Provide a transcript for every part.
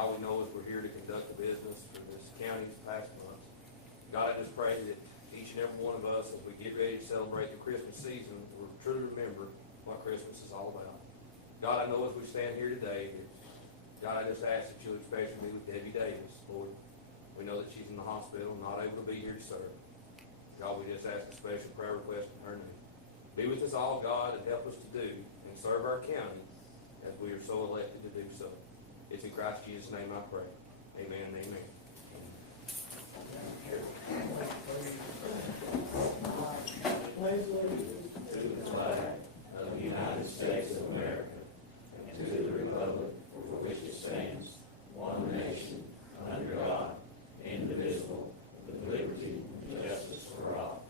all we know is we're here to conduct the business for this county's past months. God, I just pray that each and every one of us, as we get ready to celebrate the Christmas season, we'll truly remember what Christmas is all about. God, I know as we stand here today, God, I just ask that you'll especially be with Debbie Davis, Lord. We know that she's in the hospital, not able to be here to serve. God, we just ask a special prayer request in her name. Be with us all, God, and help us to do and serve our county as we are so elected to do so. It's in Christ Jesus' name I pray. Amen and amen. Pledge allegiance to the flag of the United States of America and to the republic for which it stands, one nation, under God, indivisible, with liberty and justice for all.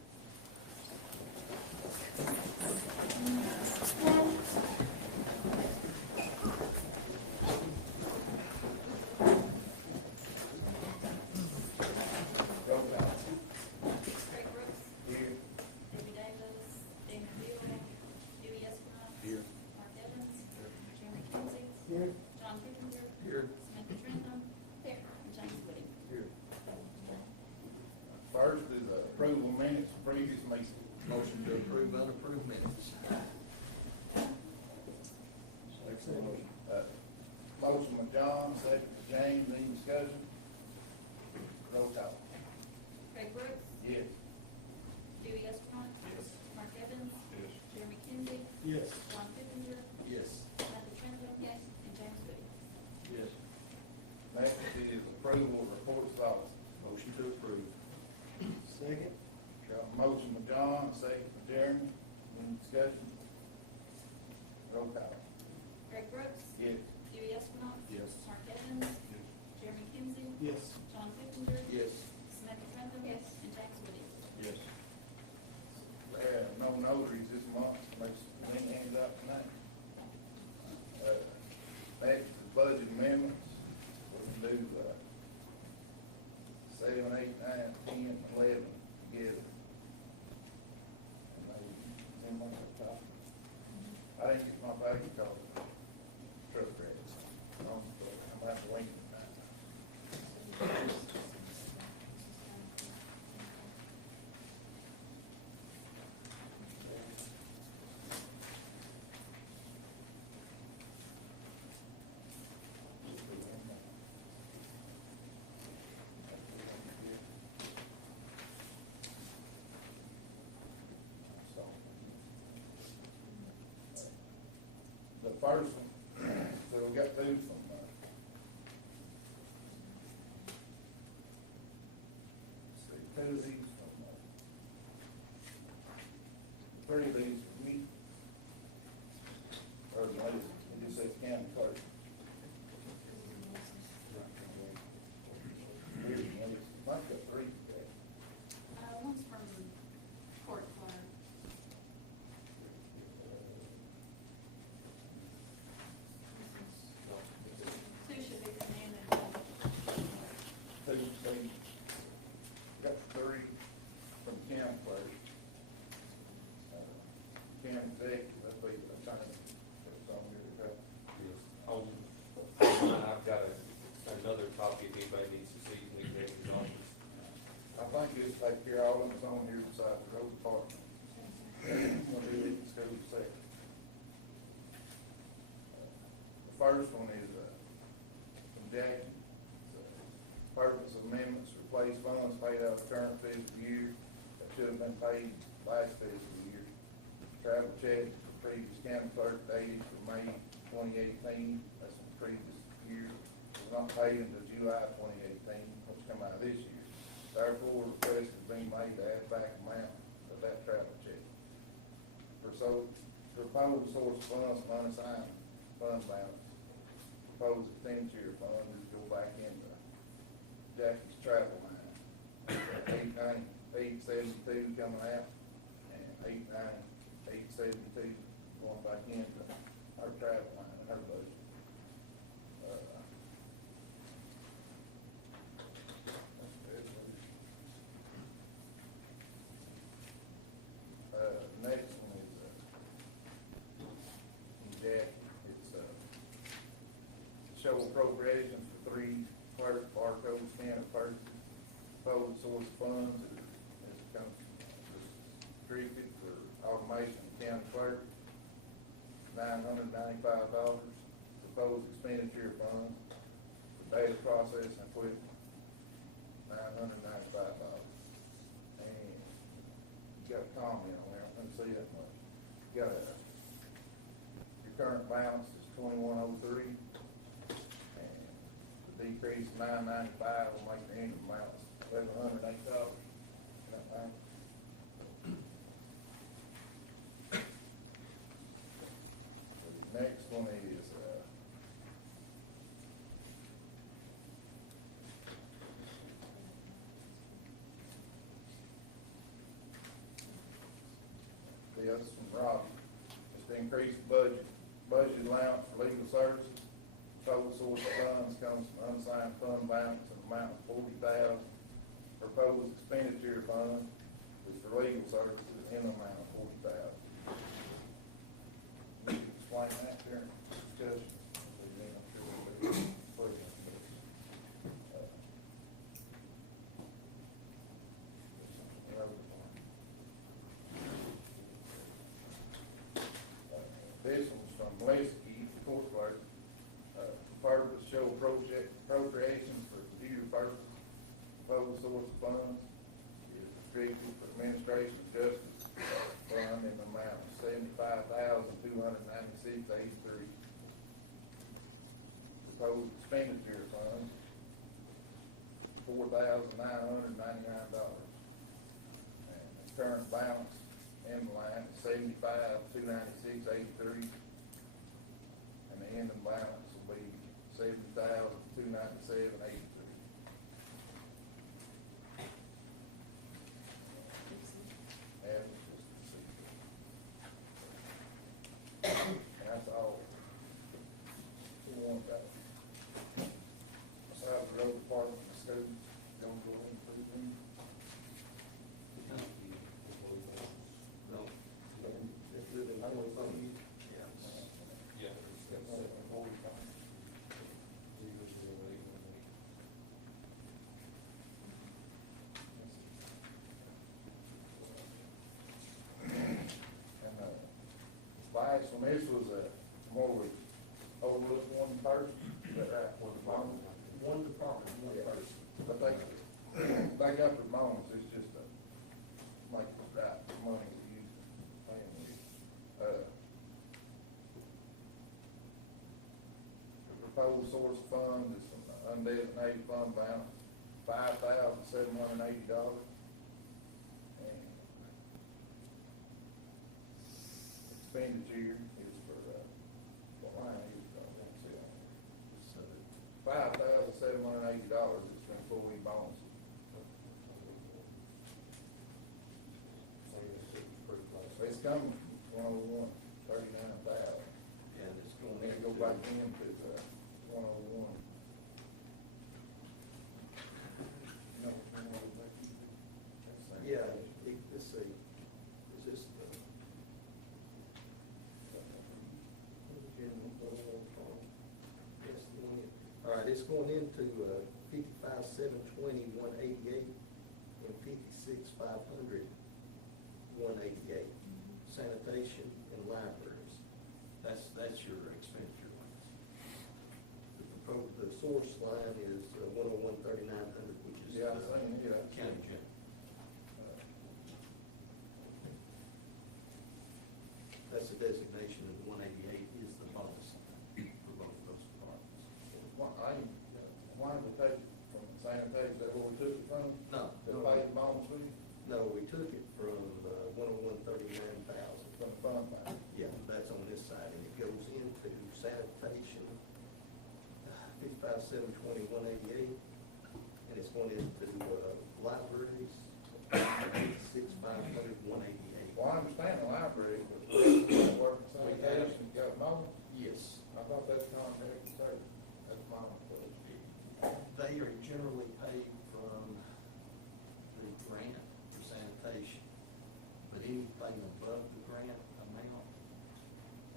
First is approval of minutes of previous meeting. Motion to approve unapproved minutes. Motion by John, second by James, any discussion? Roll call. Craig Brooks. Yes. Dewey Estimont. Yes. Mark Evans. Yes. Jeremy Kinsey. Yes. John Pippinger. Yes. Samantha Trent. Yes. And James Woody. Yes. Next is approval of reports of office. Motion to approve. Second. Got a motion by John, second by Jeremy, any discussion? Roll call. Craig Brooks. Yes. Dewey Estimont. Yes. Mark Evans. Jeremy Kinsey. Yes. John Pippinger. Yes. Samantha Trent. Yes. And James Woody. Yes. No notaries this month, makes me hands up tonight. Next is budget amendments, we can do, 7, 8, 9, 10, and 11 together. And they, in my top. I think it's my bag of color. Trust credits. I'm at the link tonight. The first one, so we got through from, two of these from, three of these from me. Or no, it just says county clerk. Here's one, I've got three today. One's from court clerk. Two should be the name and They got three from county clerk. County executive, that'd be the attorney, that's on here to go. Yes. On mine, I've got another copy if anybody needs to see the executive's office. I think it's take care of all of them on here besides the road department. We'll do it in school second. The first one is, from Jackie. Purpose amendments, replace funds paid out of current fiscal year that should have been paid last fiscal year. Travel check for previous county clerk dated for May 2018, that's the previous year. Was not paid until July 2018, which come out this year. Therefore, request has been made to add back amount of that travel check. Proposed source of funds, unassigned fund balance. Proposed expenditure fund is go back into Jackie's travel line. 89872 coming out, and 89872 going back into our travel line, our budget. Next one is, Jackie, it's, show appropriations for 3 clerk barcode scanner purchases. Proposed source of funds is restricted for automation of county clerk, $995. Proposed expenditure funds for data processing equipment, $995. And you got a comment on there, I couldn't see that much. You got your current balance is 2103, and the decrease of 995 will make the ending balance $1,108. That thing. The next one is, this from Robbie. It's to increase the budget allowance for legal services. Total source of funds comes from unsigned fund balance in the amount of $40,000. Proposed expenditure fund is for legal services in the amount of $40,000. Can you explain that during discussion? This one's from Lesky, court clerk. Purpose show appropriations for computer purposes. Proposed source of funds is restricted for administration of justice fund in the amount of $75,296.83. Proposed expenditure fund, $4,999. And the current balance in the line is $75,296.83. And the ending balance will be $70,297.83. That's all. We want that. Besides the road department, the students, don't go in for them. No. It's really not what it's on. Yeah. And last one, this was more with overlook one person, is that right? One department. One department, one Yeah. person. But they got the bonus, it's just like that money we use paying with. The proposed source of funds is from the undesignated fund balance, $5,780. And expenditure is for, what line is it? I don't see it. $5,780 is for employee bonuses. So it's coming from 101, 39,000. And it's going Then to go back into the 101. No, 101. Yeah, let's see, is this the? All right, it's going into 55,720,188 and 56,500, 188. Sanitation and libraries. That's your expenditure lines. The source line is 101,3900, which is Yeah, I'm saying, yeah. county general. That's the designation, and the 188 is the bonus for both of those departments. Why did we take from sanitation, is that where we took it from? No, To pay the bonus with, no, we took it from 101,39,000. from the fund balance? Yeah, that's on this side, and it goes into sanitation, 55,720,188, and it's going into libraries, 56,500, 188. Well, I understand the library, but working sanitation, got bonus? Yes. I thought that's contract service, that's my question. They are generally paid from the grant for sanitation, but anything above the grant amount,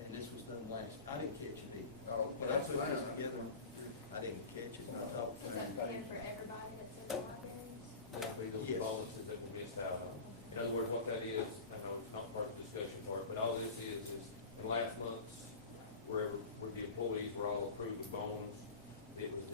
and this was done last, I didn't catch it either. Oh, When I that's put this fine. together during In other words, what that is, I know it's not part of the discussion part, but all this is in last month's, where the employees were all approved of bonus, it was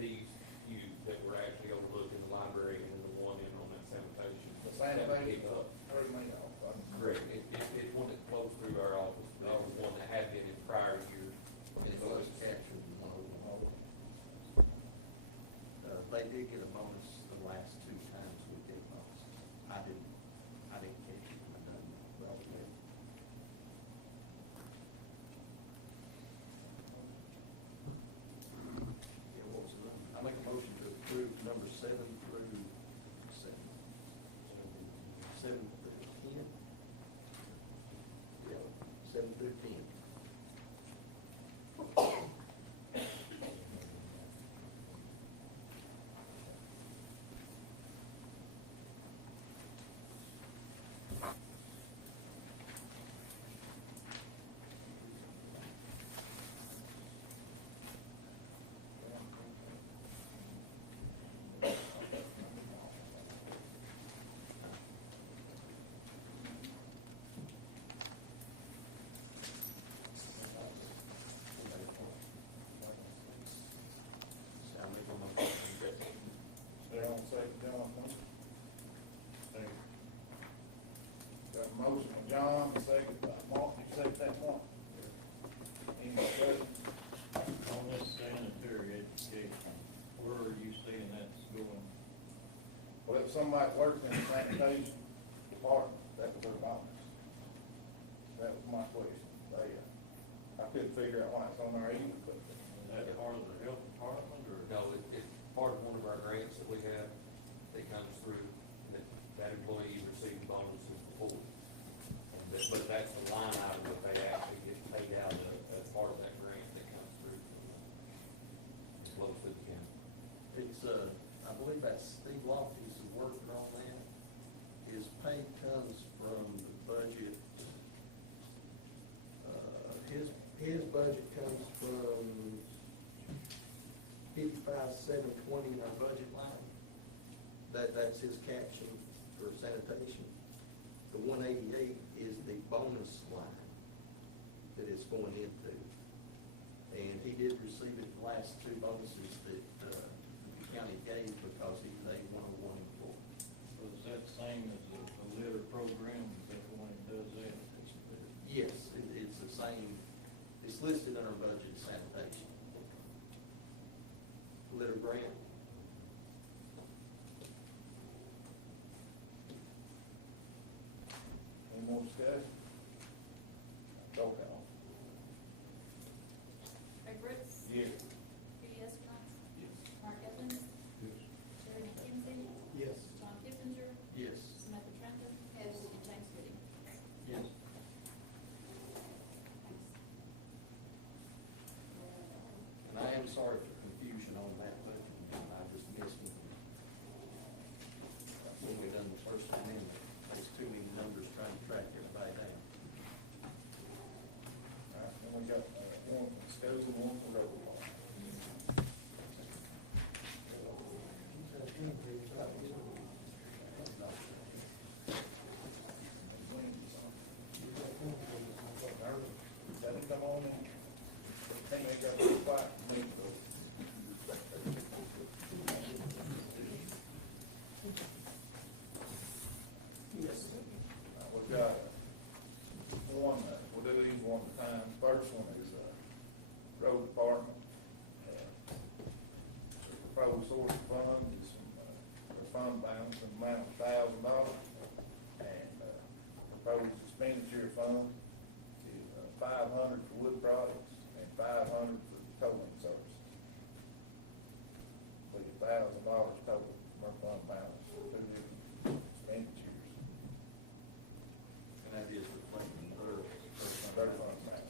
these few that were actually overlooked in the library and in the one in on that sanitation. The That we sanitation, keep up. threw me off. Correct, it's one that flows through our office, but it was one that had been in prior years. It was captured in one of them. They did get a bonus the last two times we did bonus. I didn't catch it. I done well with it. Yeah, what was the number? I make a motion to approve number 7 through 7. 7 through 10? Yeah, 7 through 10. So I make a motion. Stay on second, Jonathan. Got a motion by John, second by Mark, you second that one. Any discussion? On this sanitary education, where are you seeing that's going? Well, if somebody works in the sanitation department, that was their bonus. That was my question. I couldn't figure out why it's on our email, but Is that part of the health department, or? No, it's part of one of our grants that we have that comes through, and that employee received bonuses before. But that's the line item that they actually get paid out of, as part of that grant that comes through. Flows through the county. It's, I believe that's Steve Lofty's worker on that. His pay comes from the budget. His budget comes from 55,720 in our budget line. That's his caption for sanitation. The 188 is the bonus line that it's going into. And he did receive it the last two bonuses that the county gave because he's a 101 employee. So is that the same as the litter program, is that the one that does that? Yes, it's the same, it's listed in our budget, sanitation. Litter grant. any more discussion? Roll call. Greg Brooks. Yes. Judy Escalante. Yes. Mark Evans. Terry McKenzie. Yes. John Kipinger. Yes. Samantha Trent. Yes. And James Woody. Yes. And I am sorry for confusion on that, but I just missed it. When we done the first amendment, there's too many numbers trying to track everybody down. All right, then we got one for schedule, one for roll call. Let it come on in. I think they got a little quiet for me, so. Yes. We've got one, we'll do these one at a time. First one is, road department. Proposed source of funds is some, their fund balance in the amount of $1,000. And, proposed expenditure fund is, 500 for wood products and 500 for towing services. So your $1,000 total from our fund balance, two different expenditures. And that is reflecting their Their fund balance.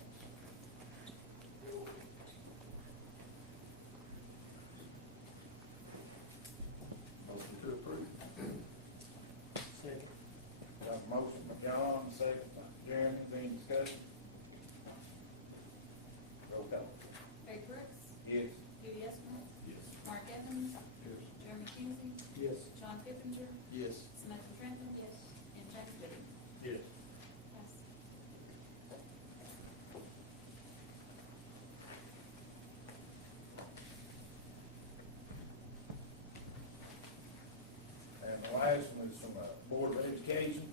motion to approve. Second. Got a motion by John, second by Jeremy, any discussion? Roll call. Greg Brooks. Yes. Judy Escalante. Yes. Mark Evans. Yes. Terry McKenzie. Yes. John Kipinger. Yes. Samantha Trent. Yes. And last one is from, Board of Education.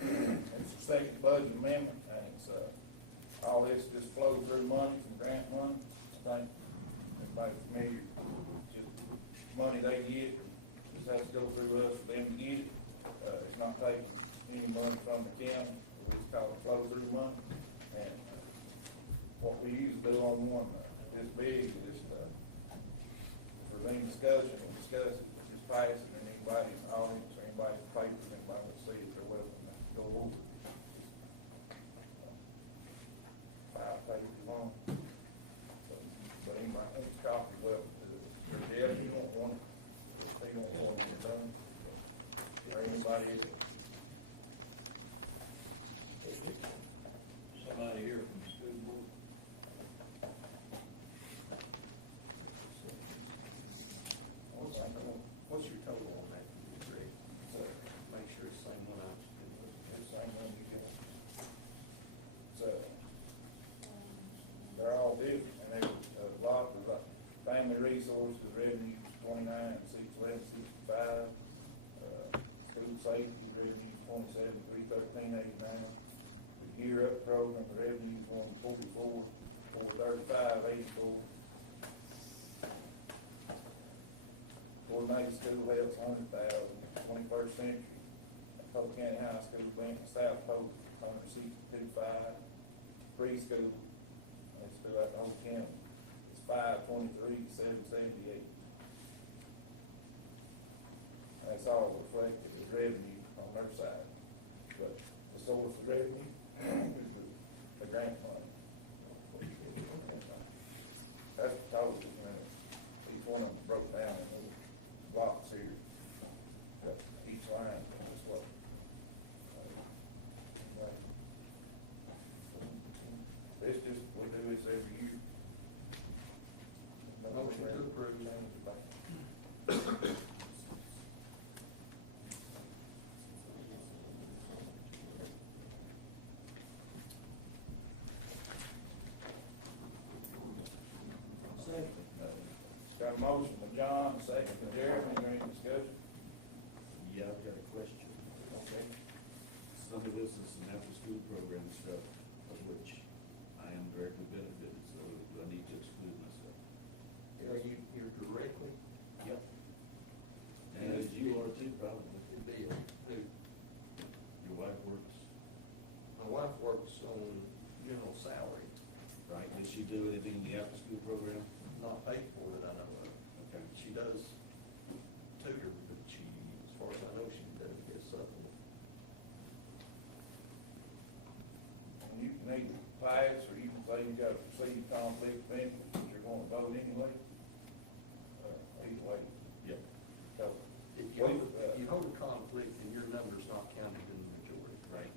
It's the second budget amendment, and it's, all this just flows through money from grant money. I think everybody's familiar, just money they get, just has to go through us for them to get it. It's not taking any money from the county, it's called flow through money. And what we usually do on one this big is, if there's any discussion, we'll discuss it, just pass it, and anybody's audience, or anybody's papers, anybody will see it, they're welcome to go over it. 5 pages long. But anybody wants a copy, well, if you don't want it, if they don't want it done, or anybody else. Somebody here from the school board? What's your total on that, Greg? Make sure it's the same one I was. Same one you get. So, they're all different, and there's a lot of, family resources, revenue 29,611.65, school safety, revenue 27,313.89. The Gear Up program, the revenue is 144,435.84. Coordinated school health, 100,000. 21st century, Polk County High School, Benton, South Polk, 162.5. Preschool, that's throughout the whole county, it's 523,778. That's all reflected as revenue on their side. But the source of revenue is the grant money. That's the total, each one of them broke down in little blocks here. But each line is what. It's just, we do this every year. Motion to approve. Got a motion by John, a second by Jeremy, is there any discussion? Yeah, I've got a question. Okay. Some of this is an after-school program stuff, of which I am directly benefited, so I need to exclude myself. Are you're directly? Yep. And as you are too, probably. Bill, who? Your wife works, My wife works on general salary, right? Does she do anything in the after-school program? not paid for that I know of. Okay. She does tutor, but she, as far as I know, she doesn't get supplement. And you can either pass, or you can say you got a perceived conflict of interest, but you're gonna vote anyway. Either way. Yep. So, If you hold a conflict, then your number's not counted in the majority. Right.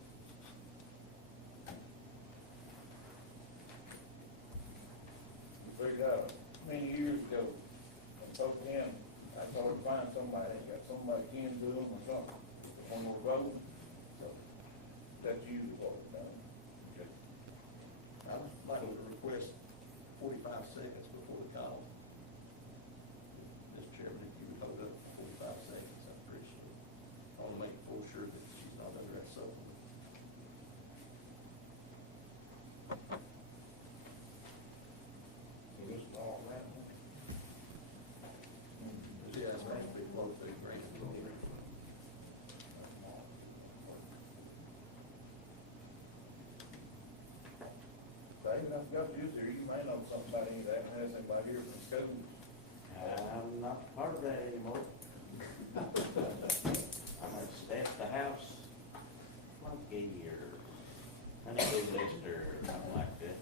we figured out many years ago, in Polk County, I started to find somebody, that got somebody kin to them or something, when we're voting, so that's usually what we've done. Okay. I would like to request 45 seconds before the call. Mr. Chairman, if you would hold up for 45 seconds, I appreciate it. I want to make full sure that she's not under that supplement. So this is all that. Yeah, it's actually close to the grant program. David, I forgot you was here, you may know something about any of that, has anybody here from school? I'm not part of that anymore. I'm gonna staff the house like a year, honeydew list or something like that.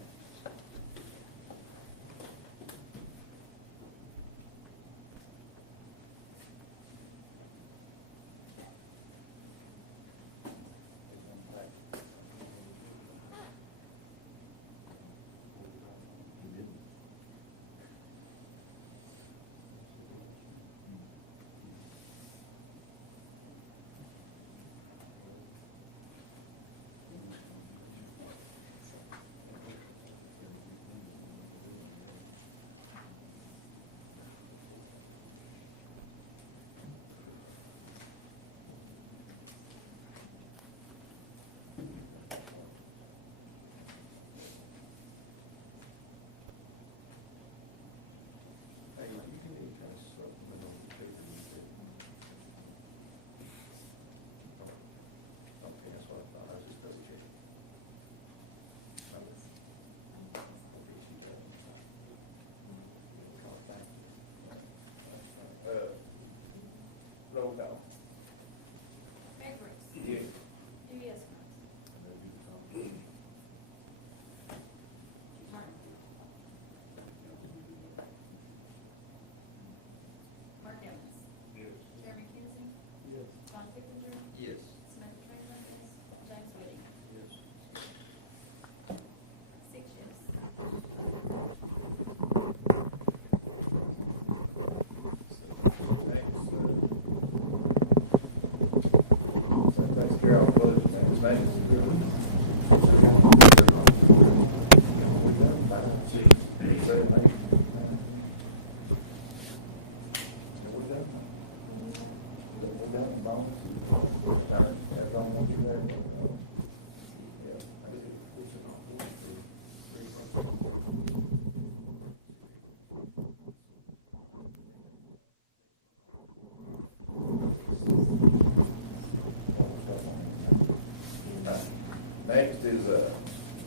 Next is a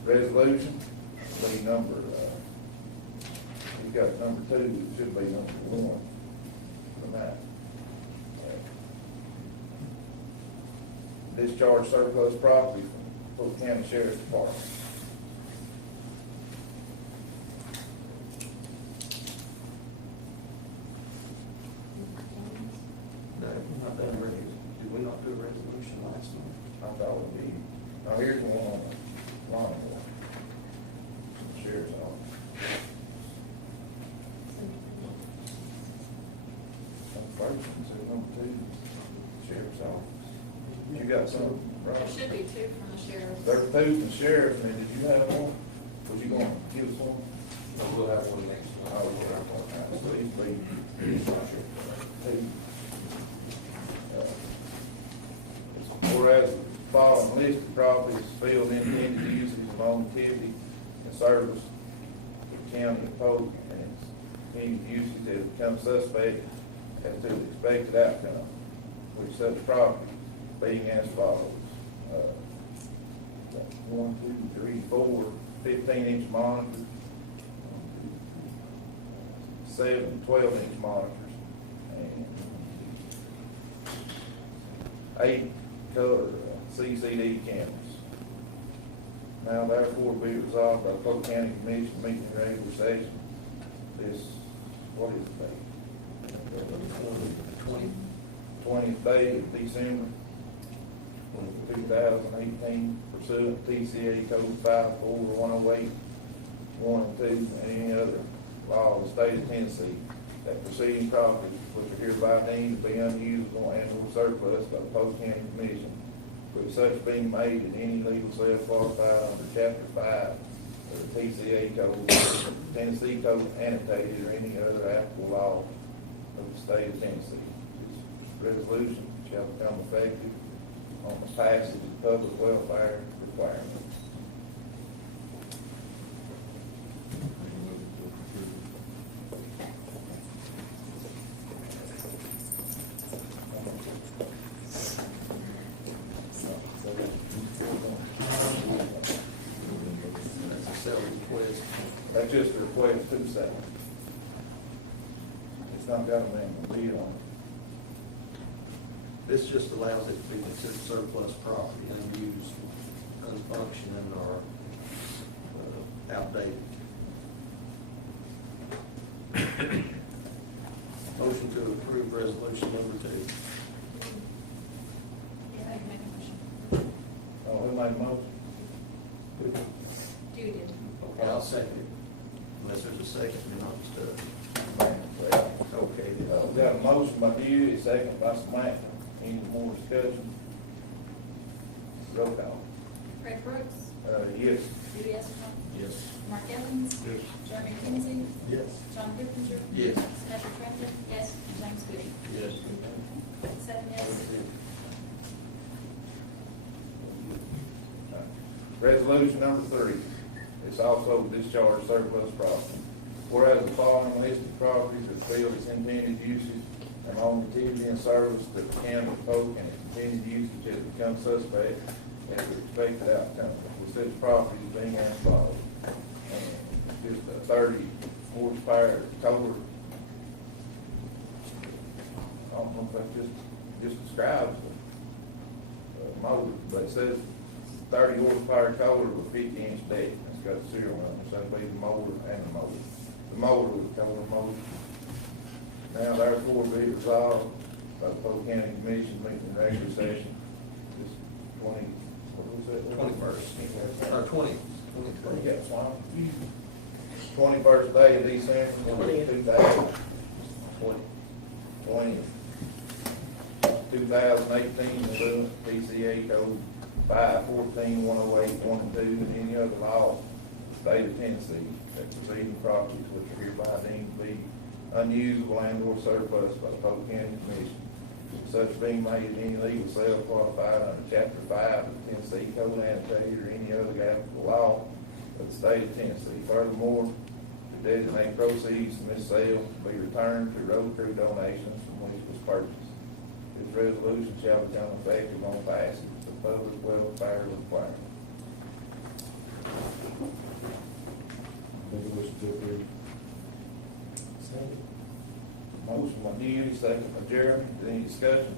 resolution, be number, you got number 2, it should be number 1 for that. Discharge surplus property from Polk County Sheriff's Department. No, we're not done ready. Did we not do a resolution last month? I thought it would be, now here's the one on the line, Sheriff's Office. First one, so number 2, Sheriff's Office. You got some, There right? should be 2 from the sheriff. There's 2 from the sheriff, and then did you have one? Was you gonna give us one? So we'll have one next month. Oh, we'll have one. So he's been, whereas the following listed properties filled intended uses of activity and service to the county of Polk and its continued usage has become suspect as to the expected outcome, which such property being as follows. 1, 2, 3, 4, 15-inch monitors, 7, 12-inch monitors, and 8 color CCD cameras. Now therefore be resolved by the Polk County Commission meeting in regular session this, what is the date? 20th day of December 2018, pursuant to TCA Code 54108, 1 and 2, and any other law of the state of Tennessee, that preceding properties which are hereby deemed to be unusable and or surplus by the Polk County Commission, with such being made in any legal sale qualified under Chapter 5 of the TCA Code, Tennessee Code annotated, or any other applicable law of the state of Tennessee. This resolution shall become effective on the passage of public welfare requirements. That's a sale request. That's just a request to sell. It's not got a minimum bid on it. This just allows it to be considered surplus property, unused, unfunctioning, or outdated. Motion to approve resolution number 2. Yeah, I can make a motion. Oh, who made the motion? Judy did. Okay, I'll second it. Unless there's a second, then I'll just, okay. We got a motion by Dewey, second by Samantha. Any more discussion? Roll call. Greg Brooks, Yes. Judy Escalante, Yes. Mark Evans, Yes. Jeremy Kinsey, Yes. John Gippinger, Yes. Patrick Trenton, yes, and James Gooding. Yes. 7 yes. Resolution number 3, it's also discharge surplus property. Whereas the following listed properties are filled its intended usage and on activity and service to the county of Polk and its intended usage has become suspect as the expected outcome, with such properties being as follows. Just a 30 horsepower Kohler, I don't know if that just describes the motor, but it says 30 horsepower Kohler with 50-inch deck. It's got a serial number, so that'd be the motor and the motor. The motor with Kohler motor. Now therefore be resolved by the Polk County Commission meeting in regular session this 20, what was that? 21st. 20. 21st day of December, 2018, 2018, PCA Code 514-108-1 and any other law, state of Tennessee, that preceding properties which are hereby deemed to be unusable and or surplus by the Polk County Commission, such being made in any legal sale qualified under chapter 5 of the Tennessee Code Annotated or any other applicable law of the state of Tennessee. Furthermore, to designate proceeds from this sale to be returned to road crew donations from which it was purchased. This resolution shall become effective on passage of the public welfare requirement. Make a motion to approve. Motion by Dewey, second by Jeremy. Is there any discussion?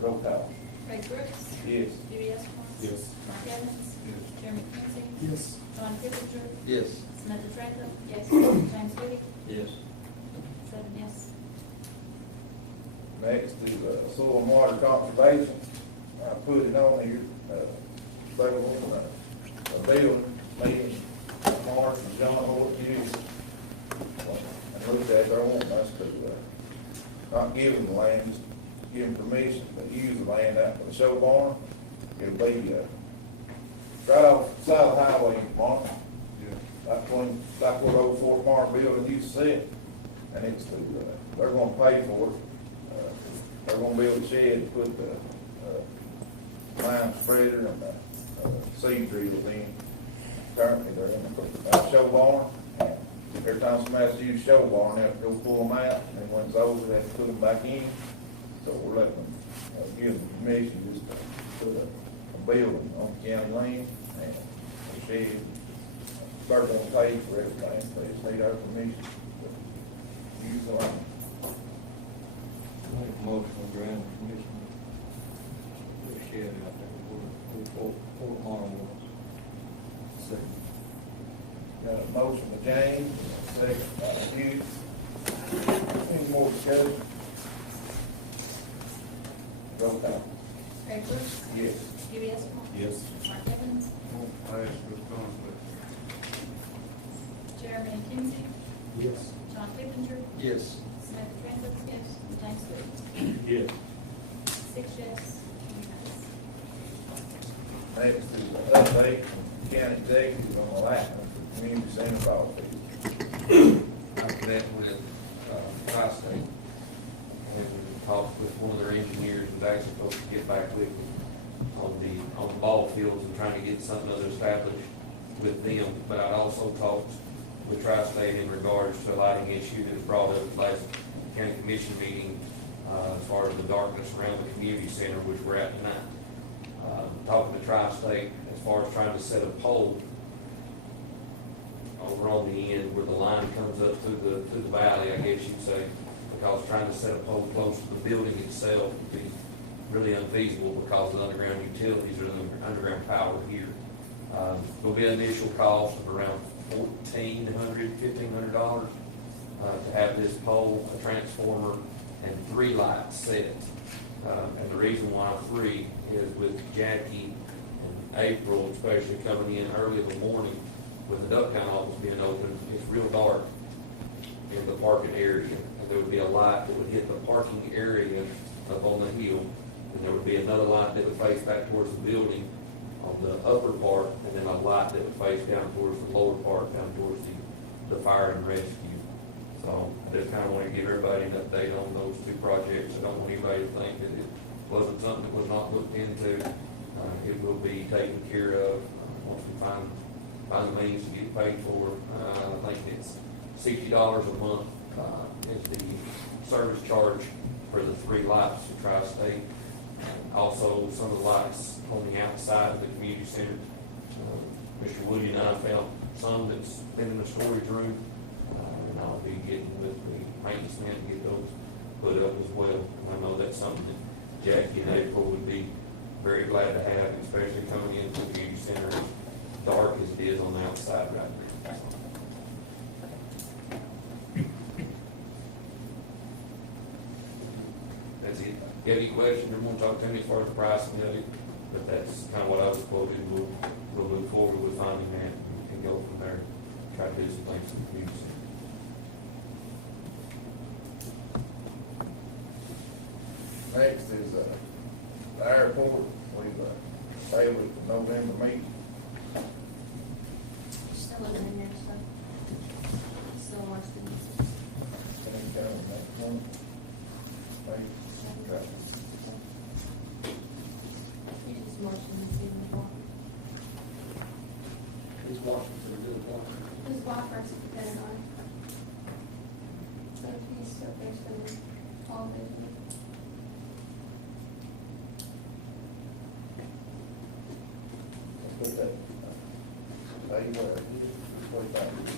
Roll call. Ray Brooks. Yes. Dewey Estimon. Yes. Mark Evans. Yes. Jeremy Kinsey. Yes. John Kipinger. Yes. Samantha Trent. Yes. James Woody. Yes. 7 yes. Next is soil and water conservation. I put it on here, they want a building meeting, Mark and John Holt used. And looked at, they're wanting us to, not give them the land, just give them permission, but use the land out for the show barn. It'll be, right off the side of the highway, Mark. Like where the old Fort Martin building used to sit, and it's the, they're gonna pay for it. They're gonna build a shed to put the, lime spreader and the, seed drill in. Currently, they're in the, show barn, and every time somebody has to use show barn, they have to go pull them out, and then when it's over, they have to put them back in. So we're letting them, give them permission just to put a building on county land, and a shed. They're gonna pay for everything, they just need our permission to use the land. Make a motion to grant permission to the shed out there, Fort Martin. Second. Got a motion by James, second by Hughes. Any more discussion? Roll call. Ray Brooks. Yes. Dewey Estimon. Yes. Mark Evans. Jeremy Kinsey. Yes. John Kipinger. Yes. Samantha Trent. Yes. James Woody. Yes. 6 yes. 1 Next is the update from county executive on the Latin for community center ball field. I met with, Tri-State, and talked with one of their engineers, who's actually supposed to get back with me on the ball fields and trying to get something other established with them. But I'd also talked with Tri-State in regards to a lighting issue that was brought up at the last county commission meeting, as far as the darkness around the community center, which we're at tonight. Talking to Tri-State, as far as trying to set a pole over on the end where the line comes up through the valley, I guess you'd say, because trying to set a pole close to the building itself would be really unfeasible because of the underground utilities or the underground power here. There'll be an initial cost of around $1,500 to have this pole, a transformer, and 3 lights set. And the reason why 3 is with Jackie and April, especially coming in early in the morning with the duck count office being open, it's real dark in the parking area. And there would be a light that would hit the parking area up on the hill, and there would be another light that would face back towards the building on the upper part, and then a light that would face down towards the lower part, down towards the fire and rescue. So I just kind of want to give everybody an update on those 2 projects. I don't want anybody to think that it wasn't something that was not looked into. It will be taken care of, once we find the means to get paid for. I think it's $60 a month, is the service charge for the 3 lights to Tri-State. Also, some of the lights on the outside of the community center. Mr. Woody and I found some that's been in the storage room, and I'll be getting with the maintenance man to get those put up as well. And I know that's something that Jackie and April would be very glad to have, especially coming into the community center as dark as it is on the outside right now. That's it. If you have any questions or want to talk to me as far as pricing of it, but that's kind of what I was quoted. We'll move forward with finding that and go from there. Try to do some things in the community center. Next is, the airport, we've, tabled it for November meeting. Still living in there, so. Still worse than this. Can you come next month? Maybe. Okay. You just motion to see the law. These Washington are doing what? Who's law first depending on? So he's still there spending all of it. Let's put that, tell you what, what about it?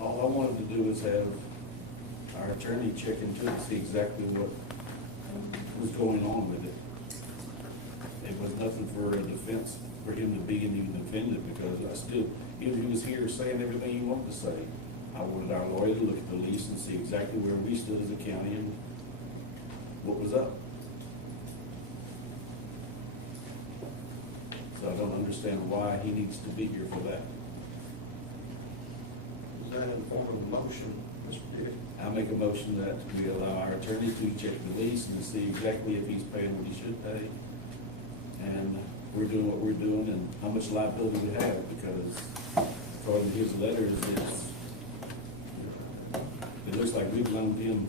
All I wanted to do is have our attorney check into it, see exactly what was going on with it. It was nothing for a defense, for him to be even offended, because I still, even if he was here saying everything he wanted to say, I wanted our lawyer to look at the lease and see exactly where we stood as a county and what was up. So I don't understand why he needs to be here for that. Is that in the form of a motion, Mr. Dick? I make a motion that we allow our attorney to check the lease and see exactly if he's paying what he should pay. And we're doing what we're doing and how much liability we have, because according to his letters, it looks like we've loaned him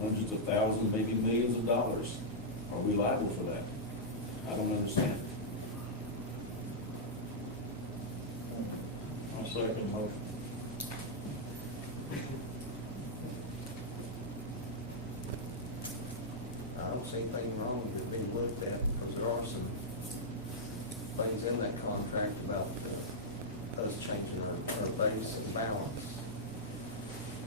hundreds of thousands, maybe millions of dollars. Are we liable for that? I don't understand. I'll second the motion. I don't see anything wrong with it being looked at, because there are some things in that contract about us changing our base and balance.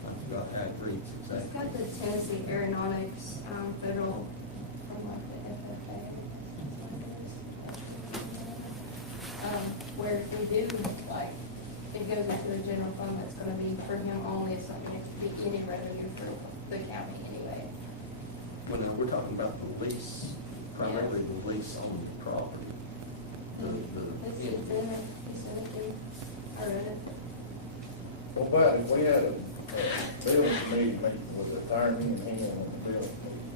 I forgot how it reads It's exactly. got the Tennessee Aeronautics, federal, from like the FFA. Where if we do, like, it goes into the general fund, that's gonna be for him only, it's not gonna be any revenue for the county anyway. Well, no, we're talking about the lease, primarily the lease on the property. It's in there, he said it did, I read it. Well, but if we had a building committee meeting with the attorney and him on the building committee.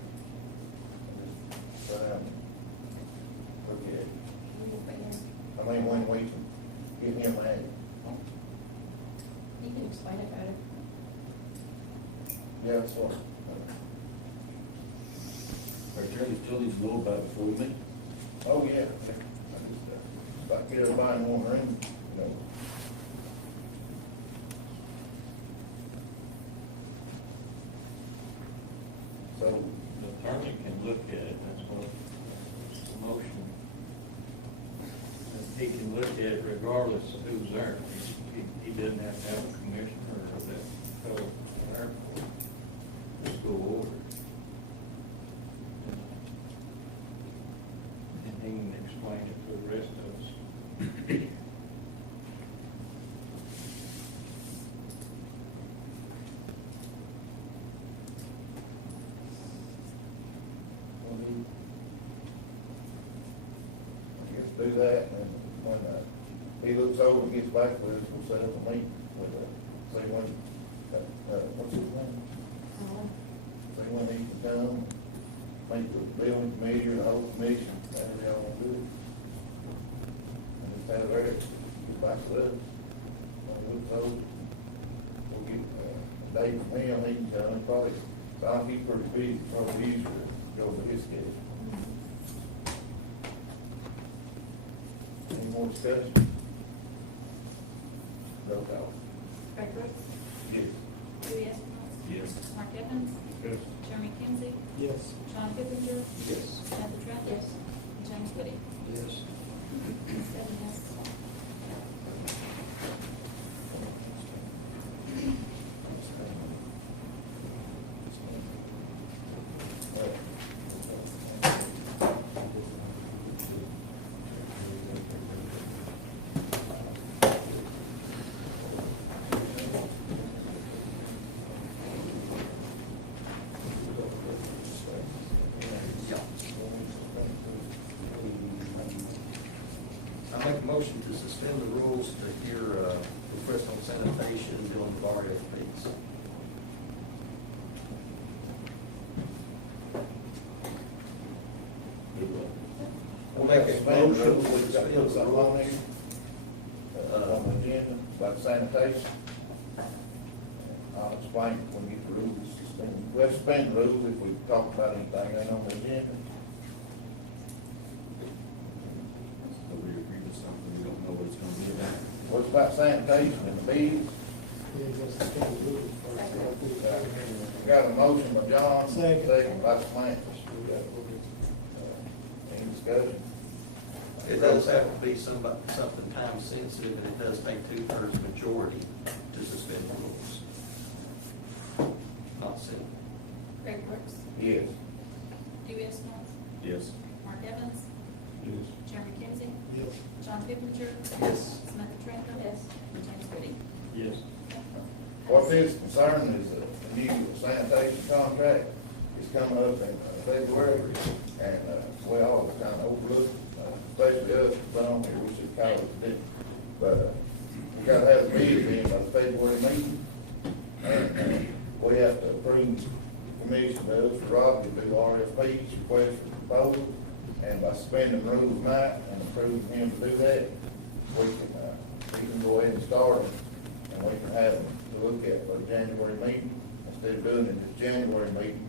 But, look at it. I mean, when we can get him out. You can explain it better. Yeah, that's what. Our attorney still needs to know about it before we meet. Oh, yeah. I just, like get everybody in one room, you know. So, The attorney can look at it, that's what the motion. He can look at it regardless of who's there. He doesn't have to have a commissioner or that fellow there for the school order. And he can explain it to the rest of us. I guess do that, and when, he looks over and gets back with us, we'll set up a meeting with, see when, what's his name? See when he can come, meet with the building committee or the whole commission, however y'all want to do it. And just have Eric get back with us, when he looks over, we'll get, a date from him, he can come, probably, Tom, he's pretty busy, probably easier to go to his schedule. Any more discussion? Roll call. Greg Brooks, Yes. Louis Estimov, Yes. Mark Evans, Yes. Jeremy Kinsey, Yes. Sean Pippinger, Yes. Samantha Trent, yes, James Woody. Yes. 7 yes. I make a motion to suspend the rules to hear, request on sanitation doing the RFPs. We make a Suspend motion. rules, we've got to put something on there, on the agenda, about sanitation. I'll explain it when we get the rules suspended. We'll suspend the rules if we talk about anything ain't on the agenda. So we agree to something, we don't know what it's gonna be about. What's about sanitation and the bills? Got a motion by John, second by Samantha. Any discussion? It does have to be something time sensitive, and it does take 2/3 majority to suspend the rules. Not simple. Greg Brooks, Yes. Dewey Estimov, Yes. Mark Evans, Yes. Jeremy Kinsey, Yes. John Pippinger, Yes. Samantha Trent, Yes. and James Woody. Yes. What this concern is a new sanitation contract. It's coming up in February, and, we all kind of overlooked, especially us, but on here, we should call it today. But, we gotta have a meeting by the February meeting, and, we have to approve, commission does, Rob to do RFPs, request for proposal, and by suspending rules tonight and approving him to do that, we can go ahead and start them, and we can have them to look at for the January meeting, instead of doing it at the January meeting,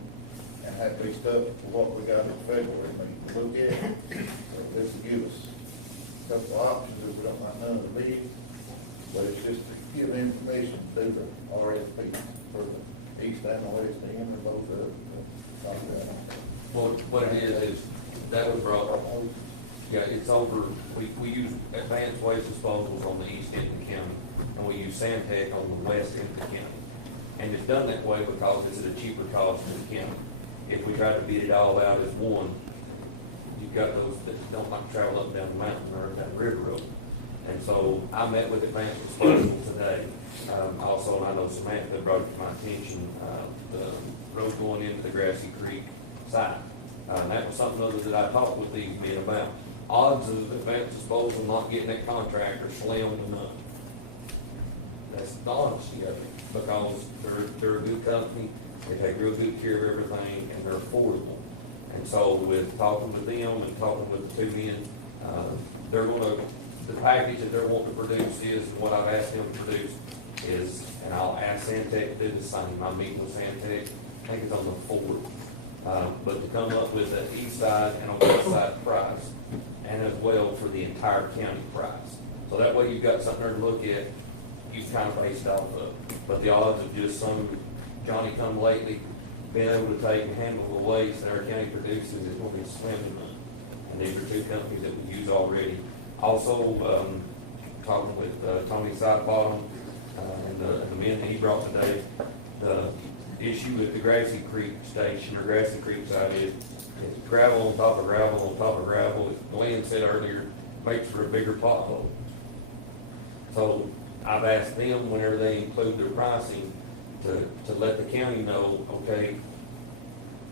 and have to be stuck to what we got at the February meeting to look at. So this will give us a couple of options if we don't like none of the bids, but it's just to give them permission to do the RFP for the east and the west end, or both of them. Well, what it is that was brought, yeah, it's over, we use advanced waste disposals on the east end of the county, and we use Samtec on the west end of the county. And it's done that way because it's at a cheaper cost to the county. If we try to beat it all out as one, you've got those that don't like to travel up and down the mountain or down the river road. And so I met with Advanced Disposal today. Also, and I know Samantha brought it to my attention, the road going into the Grassy Creek site. And that was something other that I talked with these men about. Odds of Advanced Disposal not getting that contract are slim to none. That's the honesty of it, because they're a good company, they take real good care of everything, and they're affordable. And so with talking with them and talking with the two men, they're gonna, the package that they're wanting to produce is, and what I've asked them to produce is, and I'll ask Santec to do the same, I'm meeting with Santec, I think it's on the 4th. But to come up with an east side and a west side price, and as well for the entire county price. So that way you've got something there to look at, you kind of base it off of. But the odds of just some Johnny come lately being able to take and handle the waste that our county produces is going to be slim to none. And these are two companies that we use already. Also, talking with Tony Sidebottom and the men that he brought today, the issue with the Grassy Creek station or Grassy Creek side is gravel on top of gravel on top of gravel. As Glenn said earlier, makes for a bigger pothole. So I've asked them whenever they include their pricing to let the county know, okay,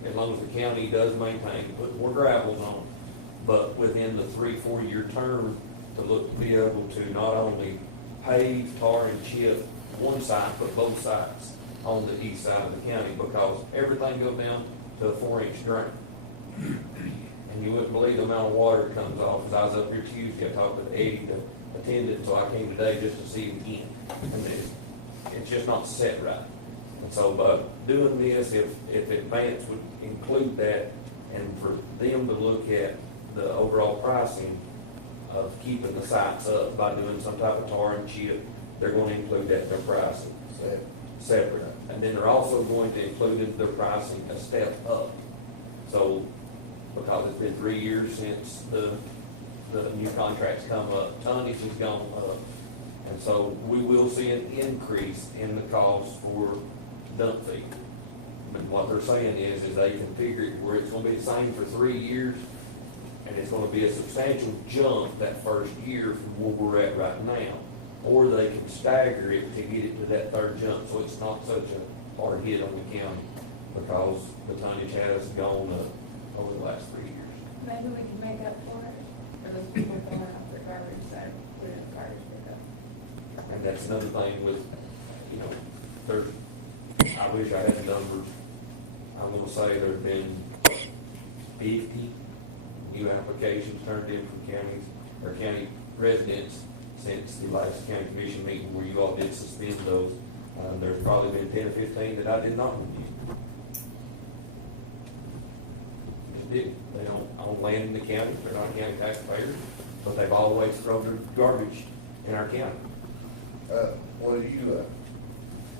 as long as the county does maintain, put more gravels on, but within the 3-4 year term, to look to be able to not only pave, tar, and chip one side, but both sides on the east side of the county, because everything goes down to a 4-inch drain. And you wouldn't believe the amount of water that comes off. As I was up here Tuesday, I talked with Eddie, the attendant, so I came today just to see it again. And it's just not set right. And so by doing this, if Advance would include that, and for them to look at the overall pricing of keeping the sites up by doing some type of tar and chip, they're going to include that in their pricing separate. And then they're also going to include in their pricing a step up. So, because it's been 3 years since the new contracts come up, tonnage has gone up. And so we will see an increase in the cost for dump fee. But what they're saying is they can figure it where it's gonna be the same for 3 years, and it's gonna be a substantial jump that first year from where we're at right now. Or they can stagger it to get it to that third jump, so it's not such a hard hit on the county, because the tonnage has gone up over the last 3 years. Maybe we can make up for it, for those people going off their garbage, so put it in the garbage pickup. And that's another thing with, there's, I wish I had the numbers. I'm gonna say there've been 50 new applications turned in from counties, or county residents since the last county commission meeting where you all did suspend those. There's probably been 10 or 15 that I did not review. Just did. They don't own land in the county, they're not county taxpayers, but they've always thrown their garbage in our county. Will you,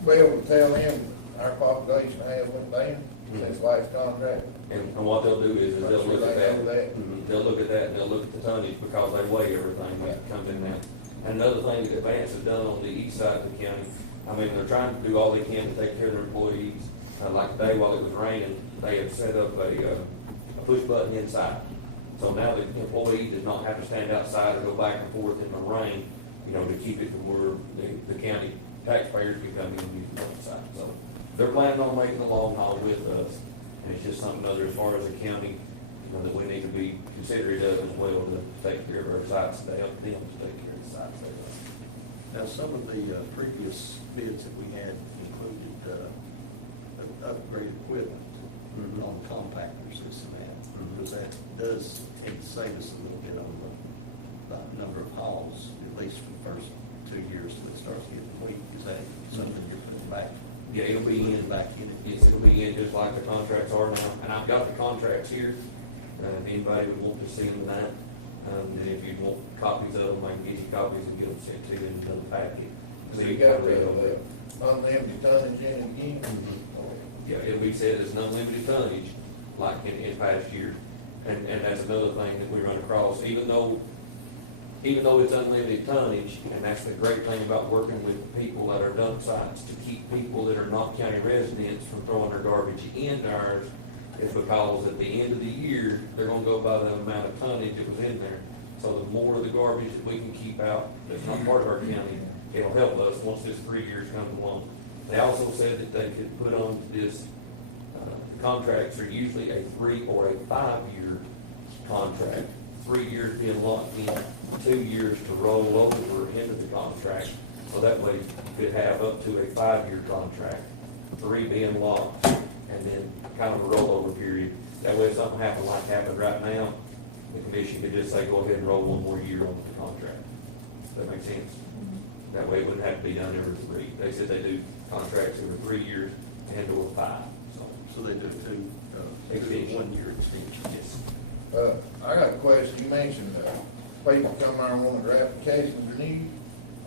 be able to tell them our population has went down since last contract? And what they'll do is they'll look at that. They know that. Mhm. They'll look at that and they'll look at the tonnage because they weigh everything when it comes in there. And another thing that Advance has done on the east side of the county, I mean, they're trying to do all they can to take care of their employees. Like today, while it was raining, they had set up a push button inside. So now the employee does not have to stand outside or go back and forth in the rain, you know, to keep it from where the county taxpayers can come in and use the outside. So they're planning on making the long haul with us. And it's just something other as far as the county, you know, that we need to be considerate of as well to take care of our sites, to help them to take care of the sites they run. Now, some of the previous bids that we had included upgraded equipment Mhm. on compactors, this and that. Mhm. Because that does tend to save us a little bit on the number of hauls, at least for the first 2 years till it starts getting weak. Is that something you're putting back? Yeah, it'll be in. Back in it? Yes, it'll be in just like the contracts are now, and I've got the contracts here, if anybody would want to see them that. And if you want copies of them, I can get you copies and get them sent to you in the packet. So you got the unlimited tonnage in again? Yeah, it'll be said as an unlimited tonnage, like in past years. And that's another thing that we run across, even though it's unlimited tonnage, and that's the great thing about working with people at our dump sites, to keep people that are not county residents from throwing their garbage into ours, is because at the end of the year, they're gonna go by the amount of tonnage that was in there. So the more of the garbage that we can keep out, that's not part of our county, it'll help us once this 3 years comes along. They also said that they could put on this, contracts are usually a 3 or a 5-year contract. 3 years being locked in, 2 years to roll over into the contract. So that way you could have up to a 5-year contract, 3 being locked, and then kind of a rollover period. That way if something happened like happened right now, the commission could just say, go ahead and roll 1 more year on the contract. Does that make sense? That way it wouldn't have to be done every 3. They said they do contracts every 3 years and or 5, so. So they do two Extension. 1 year extensions. Yes. I got a question. You mentioned, people come there and want their applications renewed,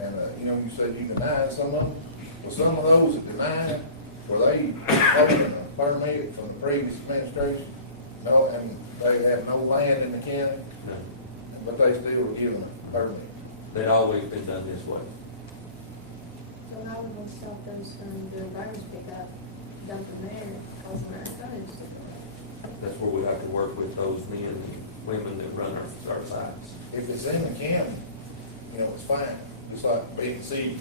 and, you know, you said you denied some of them. Well, some of those that denied, were they holding a permit from the previous administration? No, and they have no land in the county, No. but they still were given a permit. They'd always been done this way. So how would we stop those from doing garbage pickup, dumping there, causing our tonnage to go up? That's where we have to work with those men and women that run our sites. If it's in the county, you know, it's fine, just like being city,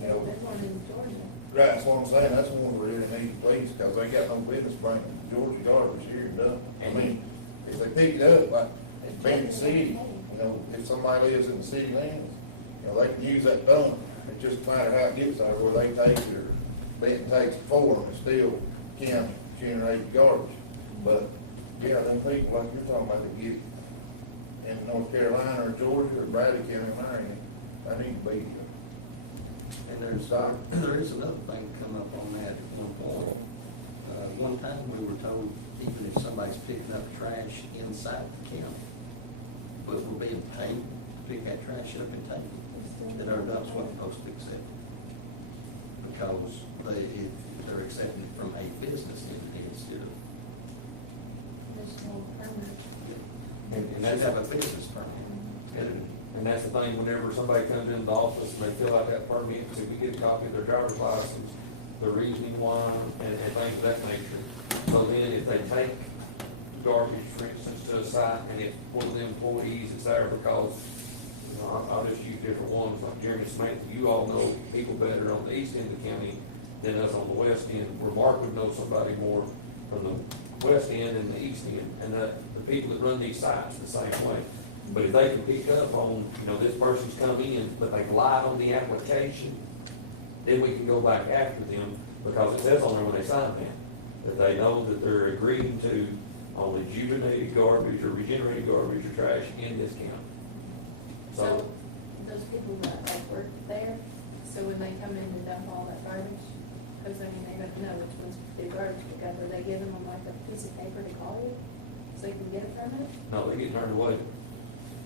you know. There's one in Georgia. Right, that's what I'm saying, that's one we really need to police, because they got no business bringing Georgia garbage here and dump. I mean, if they pick it up, like, in Benton City, you know, if somebody lives in the city limits, you know, they can use that dump. It just matter how it gets there, where they take it, or Benton takes it for them, it's still county generated garbage. But, yeah, them people like you're talking about, that get it in North Carolina or Georgia or Bradley County, Marion, I need to be. And there is another thing come up on that at one point. One time we were told, even if somebody's picking up trash inside the county, but we're being paid to pick that trash up and take it, that our dumps weren't supposed to accept it. Because they're accepting it from a business entity instead of, There's no permit. And should that's, have a business permit. and that's the thing, whenever somebody comes into the office and they fill out that permit, so we get a copy of their driver's license, the reasoning why, and things of that nature. So then if they take garbage, for instance, to a site, and if one of the employees is there because, you know, I'll just use different ones, like Jeremy Smith, you all know people better on the east end of the county than us on the west end, where Mark would know somebody more from the west end and the east end, and the people that run these sites the same way. But if they can pick up on, you know, this person's come in, but they lied on the application, then we can go back after them, because it says on there when they sign that they know that they're agreeing to on the rejuvenated garbage or regenerated garbage or trash in this county. So, Those people that like work there, so when they come in and dump all that garbage, because I mean, they don't know which one's the garbage pickup, or they give them like a piece of paper to call you, so you can get a permit? no, they get turned away.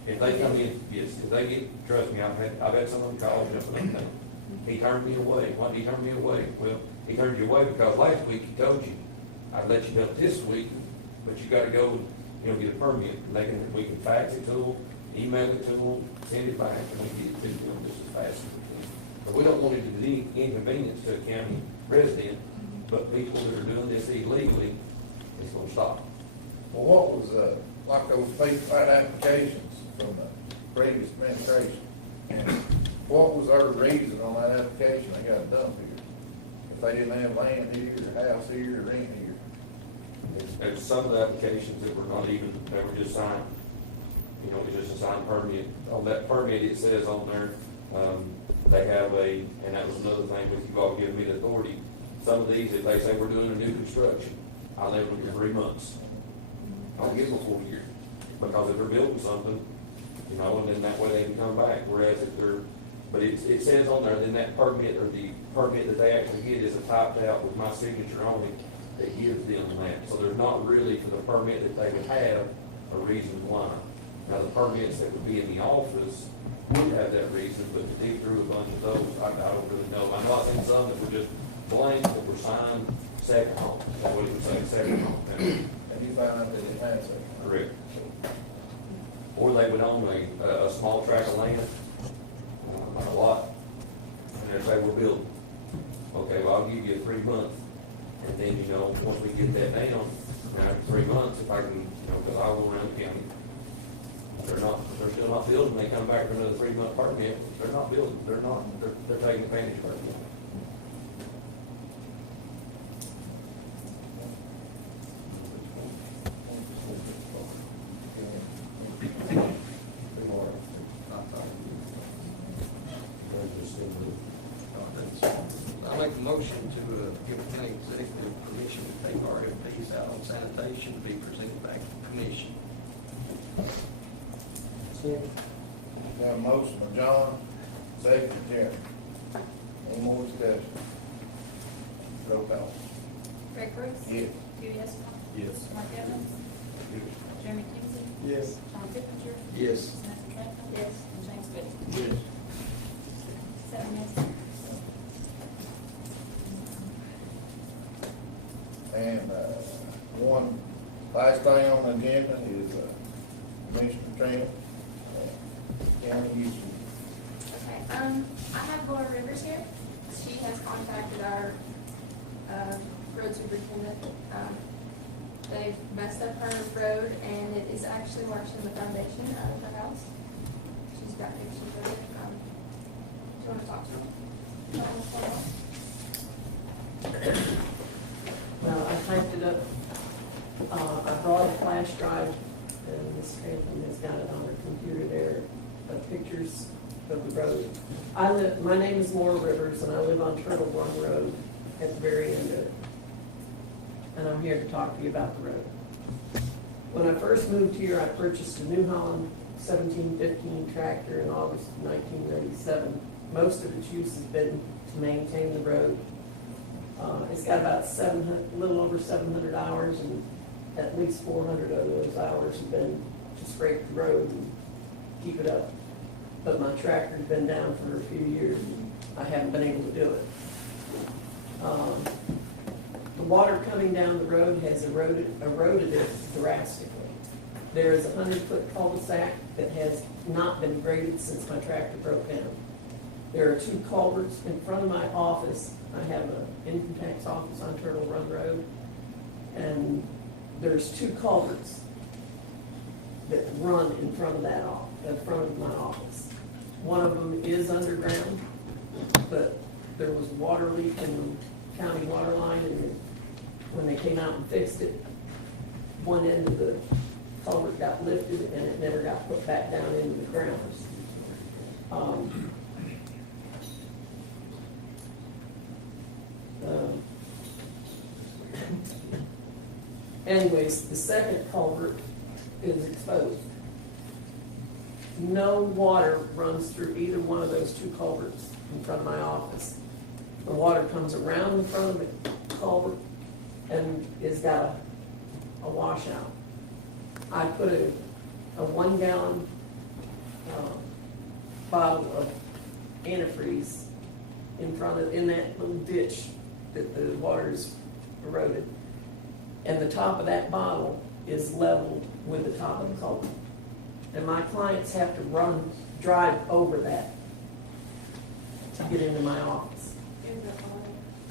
If they come in, yes, if they get, trust me, I've had some of them call, just like that. He turned me away. Why did he turn me away? Well, he turned you away because last week he told you, I'd let you dump this week, but you gotta go, get a permit. We can fax it to them, email it to them, send it back, and we get it to them just as fast as we can. But we don't want it to be inconvenience to a county resident, but people that are doing this illegally, it's gonna stop. Well, what was, like those fake applications from the previous administration? And what was their reason on that application, they got a dump here? If they didn't have land here, or house here, or rent here? There's some of the applications that were not even, they were just signed, it's just a signed permit. On that permit, it says on there, they have and that was another thing with you all giving me the authority. Some of these, if they say we're doing a new construction, I'll let them do 3 months. I'll give them a full year, because if they're building something, and then that way they can come back, whereas if they're, but it says on there, then that permit, or the permit that they actually get is a typed out with my signature on it, that gives them that. So there's not really, for the permit that they would have, a reason why. Now, the permits that would be in the office would have that reason, but to dig through a bunch of those, I don't really know. I know I've seen some that were just blank, that were signed second home, that's what it would say, second home. And you found out they didn't have that? Correct. Or they would own a small tract of land, a lot, and they say, we're building. Okay, well, I'll give you 3 months, and then, once we get that down, after 3 months, if I can, because I go around the county, they're still not building, they come back for another 3-month permit, they're not building, they're taking advantage of it. I make a motion to give county executive permission to take RFPs out on sanitation to be presented back to the commission. Got a motion by John, second by Jeremy. Any more discussion? Roll call. Greg Brooks. Yes. Judy Escalante. Yes. Mark Evans. Jeremy Kinsey. Yes. John Pippinger. Yes. Samantha Trent. Yes. And James Gooding. Yes. 7 yes. And, one last thing on the agenda is, Commissioner Trent, county usage. Okay, I have Laura Rivers here. She has contacted our, road superintendent. They've messed up her road, and it is actually washing the foundation out of her house. She's got pictures of it. Do you wanna talk to her? Well, I typed it up, I brought a flash drive, and Ms. Crampton has got it on her computer there, of pictures of the road. My name is Laura Rivers, and I live on Turtle Run Road at the very end of it. And I'm here to talk to you about the road. When I first moved here, I purchased a New Holland 1715 tractor in August of 1997. Most of its use has been to maintain the road. It's got about a little over 700 hours, and at least 400 of those hours have been to scrape the road and keep it up. But my tractor's been down for a few years, and I haven't been able to do it. The water coming down the road has eroded it drastically. There is a 100-foot cul-de-sac that has not been graded since my tractor broke down. There are 2 culverts in front of my office. I have an income tax office on Turtle Run Road, and there's 2 culverts that run in front of my office. One of them is underground, but there was a water leak in the county water line, and when they came out and fixed it, one end of the culvert got lifted, and it never got put back down into the ground. Anyways, the second culvert is exposed. No water runs through either one of those two culverts in front of my office. The water comes around the front of the culvert and is got a washout. I put a 1 gallon bottle of antifreeze in that little ditch that the water's eroded. And the top of that bottle is leveled with the top of the culvert. And my clients have to drive over that to get into my office.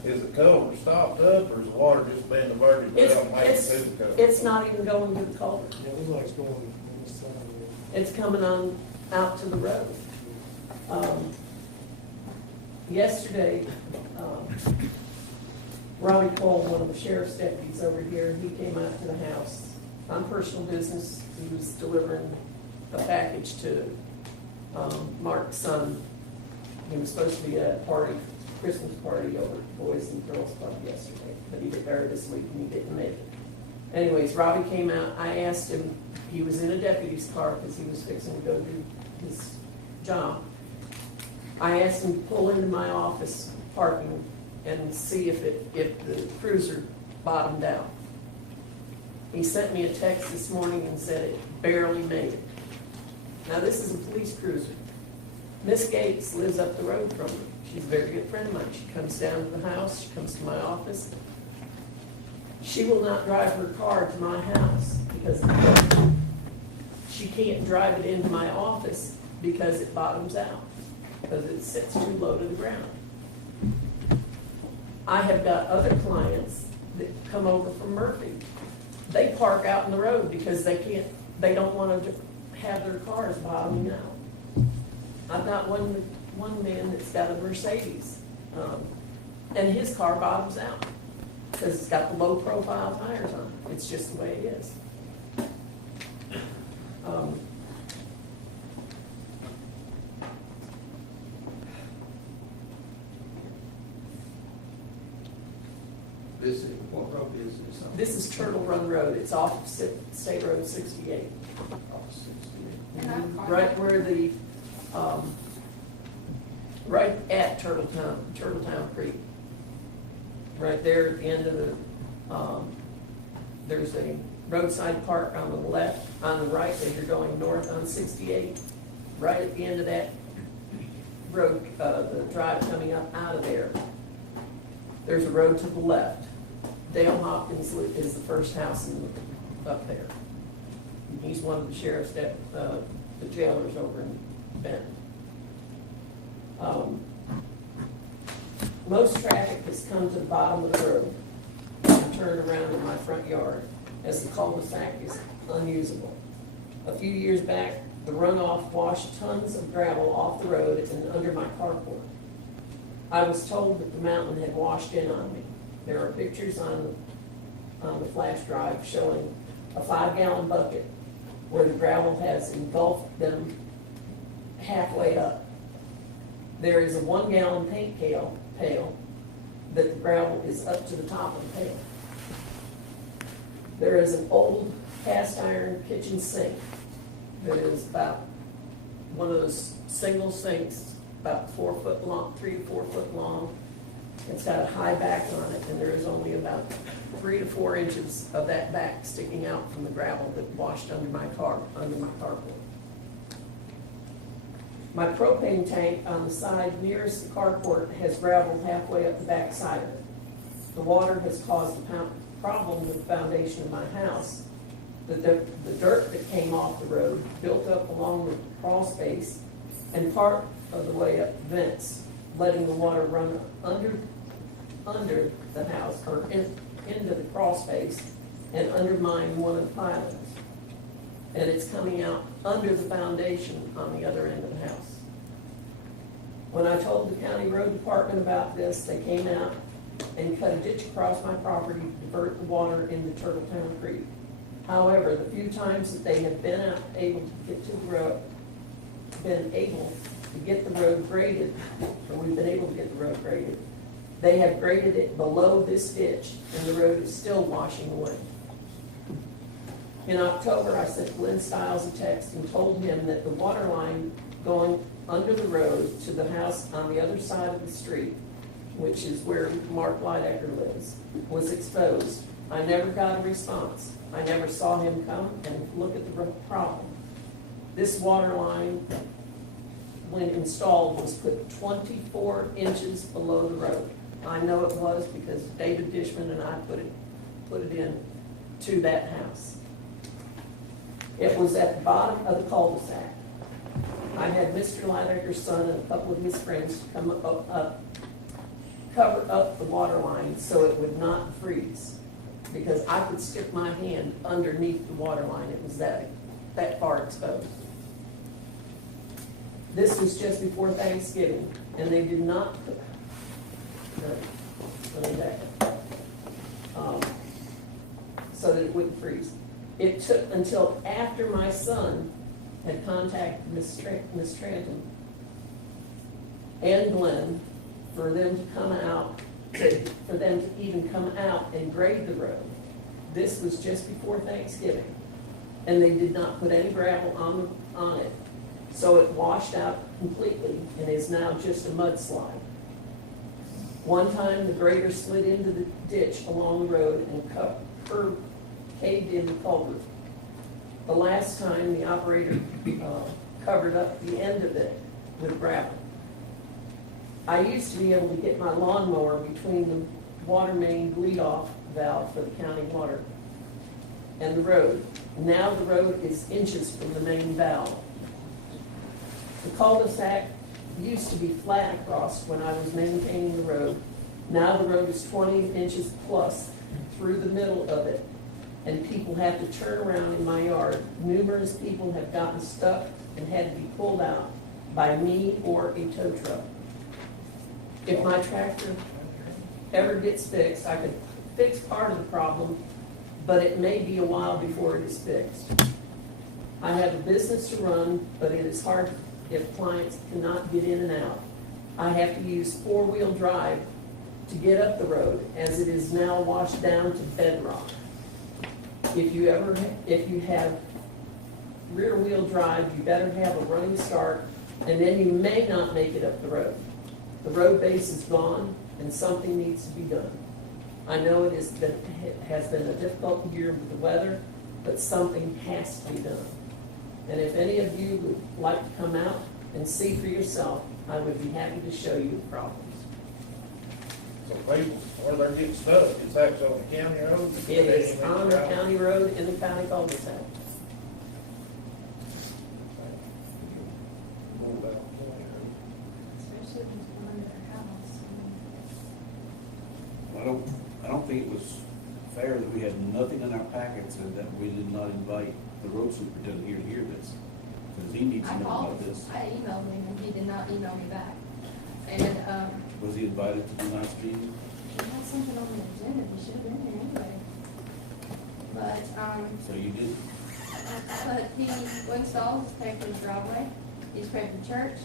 Is the culvert stopped up, or is the water just being diverted down Main to the culvert? It's not even going to the culvert. Yeah, it looks like it's going on this side of It's coming on out to the road. Yesterday, Robbie Cole, one of the sheriff's deputies over here, he came out to the house on personal business. He was delivering a package to Mark's son. He was supposed to be at a party, Christmas party over at Boys and Girls Club yesterday, but he got there this week and he didn't make it. Anyways, Robbie came out. I asked him, he was in a deputy's car because he was fixing to go do his job. I asked him to pull into my office parking and see if the cruiser bottomed out. He sent me a text this morning and said it barely made it. Now, this is a police cruiser. Miss Gates lives up the road from me. She's a very good friend of mine. She comes down to the house, she comes to my office. She will not drive her car to my house because she can't drive it into my office because it bottoms out, because it sits too low to the ground. I have got other clients that come over from Murphy. They park out in the road because they don't want to have their cars bottoming out. I've got one man that's got a Mercedes, and his car bottoms out because it's got the low profile tires on it. It's just the way it is. This is, what road is this on? This is Turtle Run Road. It's off of State Road 68. Off 68. And I've Right where the, right at Turtletown Creek. Right there at the end of the, there's a roadside park on the left, on the right as you're going north on 68. Right at the end of that road, the drive coming up out of there, there's a road to the left. Dale Hopkins is the first house up there. He's one of the sheriff's the jailers over in Benton. Most traffic has come to the bottom of the road and turned around in my front yard as the cul-de-sac is unusable. A few years back, the runoff washed tons of gravel off the road and under my carport. I was told that the mountain had washed in on me. There are pictures on the flash drive showing a 5-gallon bucket where the gravel has engulfed them halfway up. There is a 1-gallon paint pail that the gravel is up to the top of the pail. There is an old cast iron kitchen sink that is about one of those single sinks, about 4 foot long, 3 to 4 foot long. It's got a high back on it, and there is only about 3 to 4 inches of that back sticking out from the gravel that washed under my carport. My propane tank on the side nearest the carport has gravel halfway up the back side of it. The water has caused a problem with the foundation of my house. The dirt that came off the road built up along the crawl space and part of the way up vents, letting the water run under the house or into the crawl space and undermine one of the pilings. And it's coming out under the foundation on the other end of the house. When I told the county road department about this, they came out and cut a ditch across my property to divert the water into Turtletown Creek. However, the few times that they have been able to get to the road, graded, or we've been able to get the road graded, they have graded it below this ditch, and the road is still washing away. In October, I sent Glenn Stiles a text and told him that the water line going under the road to the house on the other side of the street, which is where Mark Lidecker lives, was exposed. I never got a response. I never saw him come and look at the problem. This water line, when installed, was put 24 inches below the road. I know it was because David Dishman and I put it in to that house. It was at the bottom of the cul-de-sac. I had Mr. Lidecker's son and a couple of his friends come up, cover up the water line so it would not freeze, because I could stick my hand underneath the water line. It was that far exposed. This was just before Thanksgiving, and they did not put, so that it wouldn't freeze. It took until after my son had contacted Miss Tranton and Glenn for them to come out, for them to even come out and grade the road. This was just before Thanksgiving, and they did not put any gravel on it. So it washed out completely and is now just a mudslide. One time, the grader slid into the ditch along the road and caved in the culvert. The last time, the operator covered up the end of it with gravel. I used to be able to get my lawnmower between the water main leadoff valve for the county water and the road. Now the road is inches from the main valve. The cul-de-sac used to be flat across when I was maintaining the road. Now the road is 20 inches plus through the middle of it, and people have to turn around in my yard. Numerous people have gotten stuck and had to be pulled out by me or a tow truck. If my tractor ever gets fixed, I could fix part of the problem, but it may be a while before it is fixed. I have a business to run, but it is hard if clients cannot get in and out. I have to use four-wheel drive to get up the road, as it is now washed down to bedrock. If you have rear-wheel drive, you better have a running start, and then you may not make it up the road. The road base is gone, and something needs to be done. I know it has been a difficult year with the weather, but something has to be done. And if any of you would like to come out and see for yourself, I would be happy to show you the problems. So people, where they're getting stuck, it's actually on the county road? It is on the county road in the county cul-de-sac. Especially when it's going under their house. I don't think it was fair that we had nothing in our packets and that we did not invite the road superintendent here to hear this, because he needs to I know called, about this. I emailed him, and he did not email me back. And, Was he invited to tonight's meeting? he had something on the agenda, he should have been here anyway. But, So you did. but he installed his paid for the driveway, he's paid for church,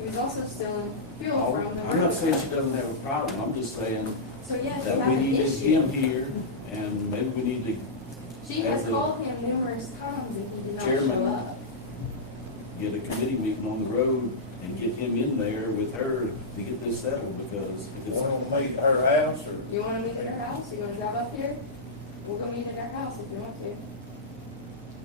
he was also stealing fuel from the I'm not saying road. she doesn't have a problem, I'm just saying So yes, you that have we an needed issue. him here, and maybe we need to She as has a called him numerous times and he did not chairman, show up. get a committee meeting on the road and get him in there with her to get this settled, because if it's, Want to meet at her house, or? You wanna meet at our house, you wanna drive up here? We'll go meet at our house if you want to.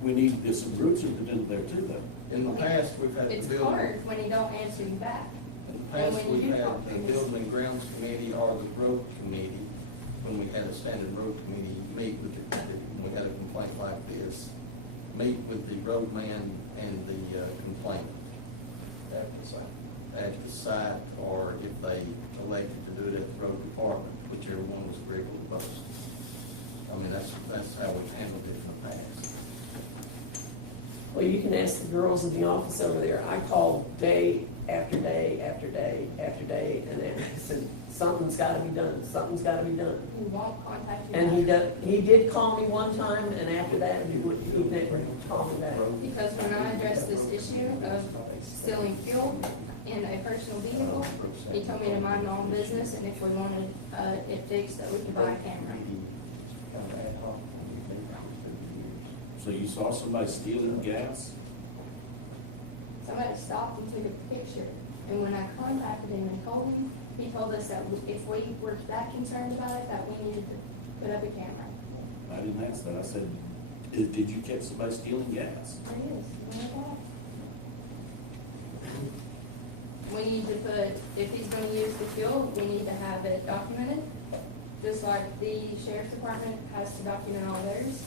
we need this road superintendent there too, though. In the past, we've had the It's building. hard when he don't answer you back. In the And past, when you we've do had talk to the him, building and grounds committee or the road committee, when we had a standing road committee, meet with when we had a complaint like this, meet with the roadman and the complainant at the site, or if they elected to do it at the road department, whichever one was agreeable to most. I mean, that's how we've handled it in the past. Well, you can ask the girls in the office over there. I called day after day after day after day, and they said, something's gotta be done, something's gotta be done. He won't contact you. And back. he did call me one time, and after that, he never called me back. Because when I addressed this issue of stealing fuel in a personal vehicle, he told me to mind my own business, and if we wanted it fixed, that we could buy a camera. So you saw somebody stealing gas? Somebody stopped and took a picture, and when I contacted him and told him, he told us that if we were that concerned about it, that we needed to put up a camera. I didn't ask that. I said, did you catch somebody stealing gas? There it is, oh my God. We need to put, if he's gonna use the fuel, we need to have it documented, just like the sheriff's department has to document all theirs.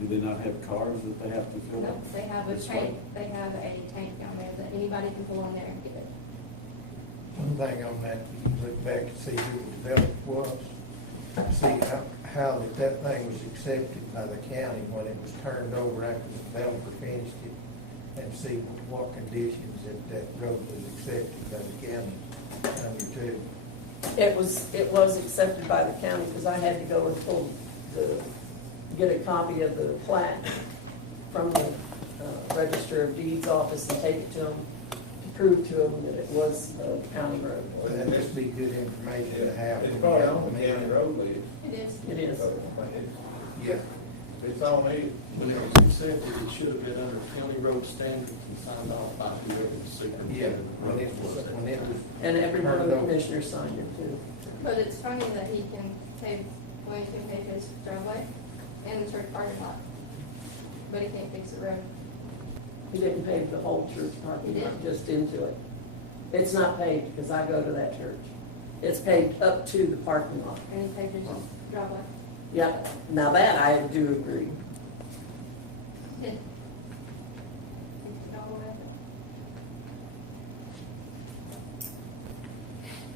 Do they not have cars that they have to fill No, up? they have a That's tank, right. they have a tank down there that anybody can pull in there and get it. One thing on that, you look back and see who the developer was, see how that thing was accepted by the county when it was turned over after the developer finished it, and see what conditions that road was accepted by the county under too. It was accepted by the county, because I had to go and get a copy of the plat from the Register of Deeds office and take it to them, to prove to them that it was a county road. Well, that'd just be good information to have. It's probably on the county road list. It is. It is. Yeah. It's on it. When it was accepted, it should have been under county road standards and signed off by whoever the Yeah, superintendent when it was, And every one of the Turned over. commissioners signed it too. But it's funny that he can pave, when he can pave his driveway and the church parking lot, but he can't fix the road. He didn't pave the whole church parking He lot, did. just into it. It's not paved, because I go to that church. It's paved up to the parking lot. And he paved his driveway. Yeah, now that I do agree. Did. All the way up.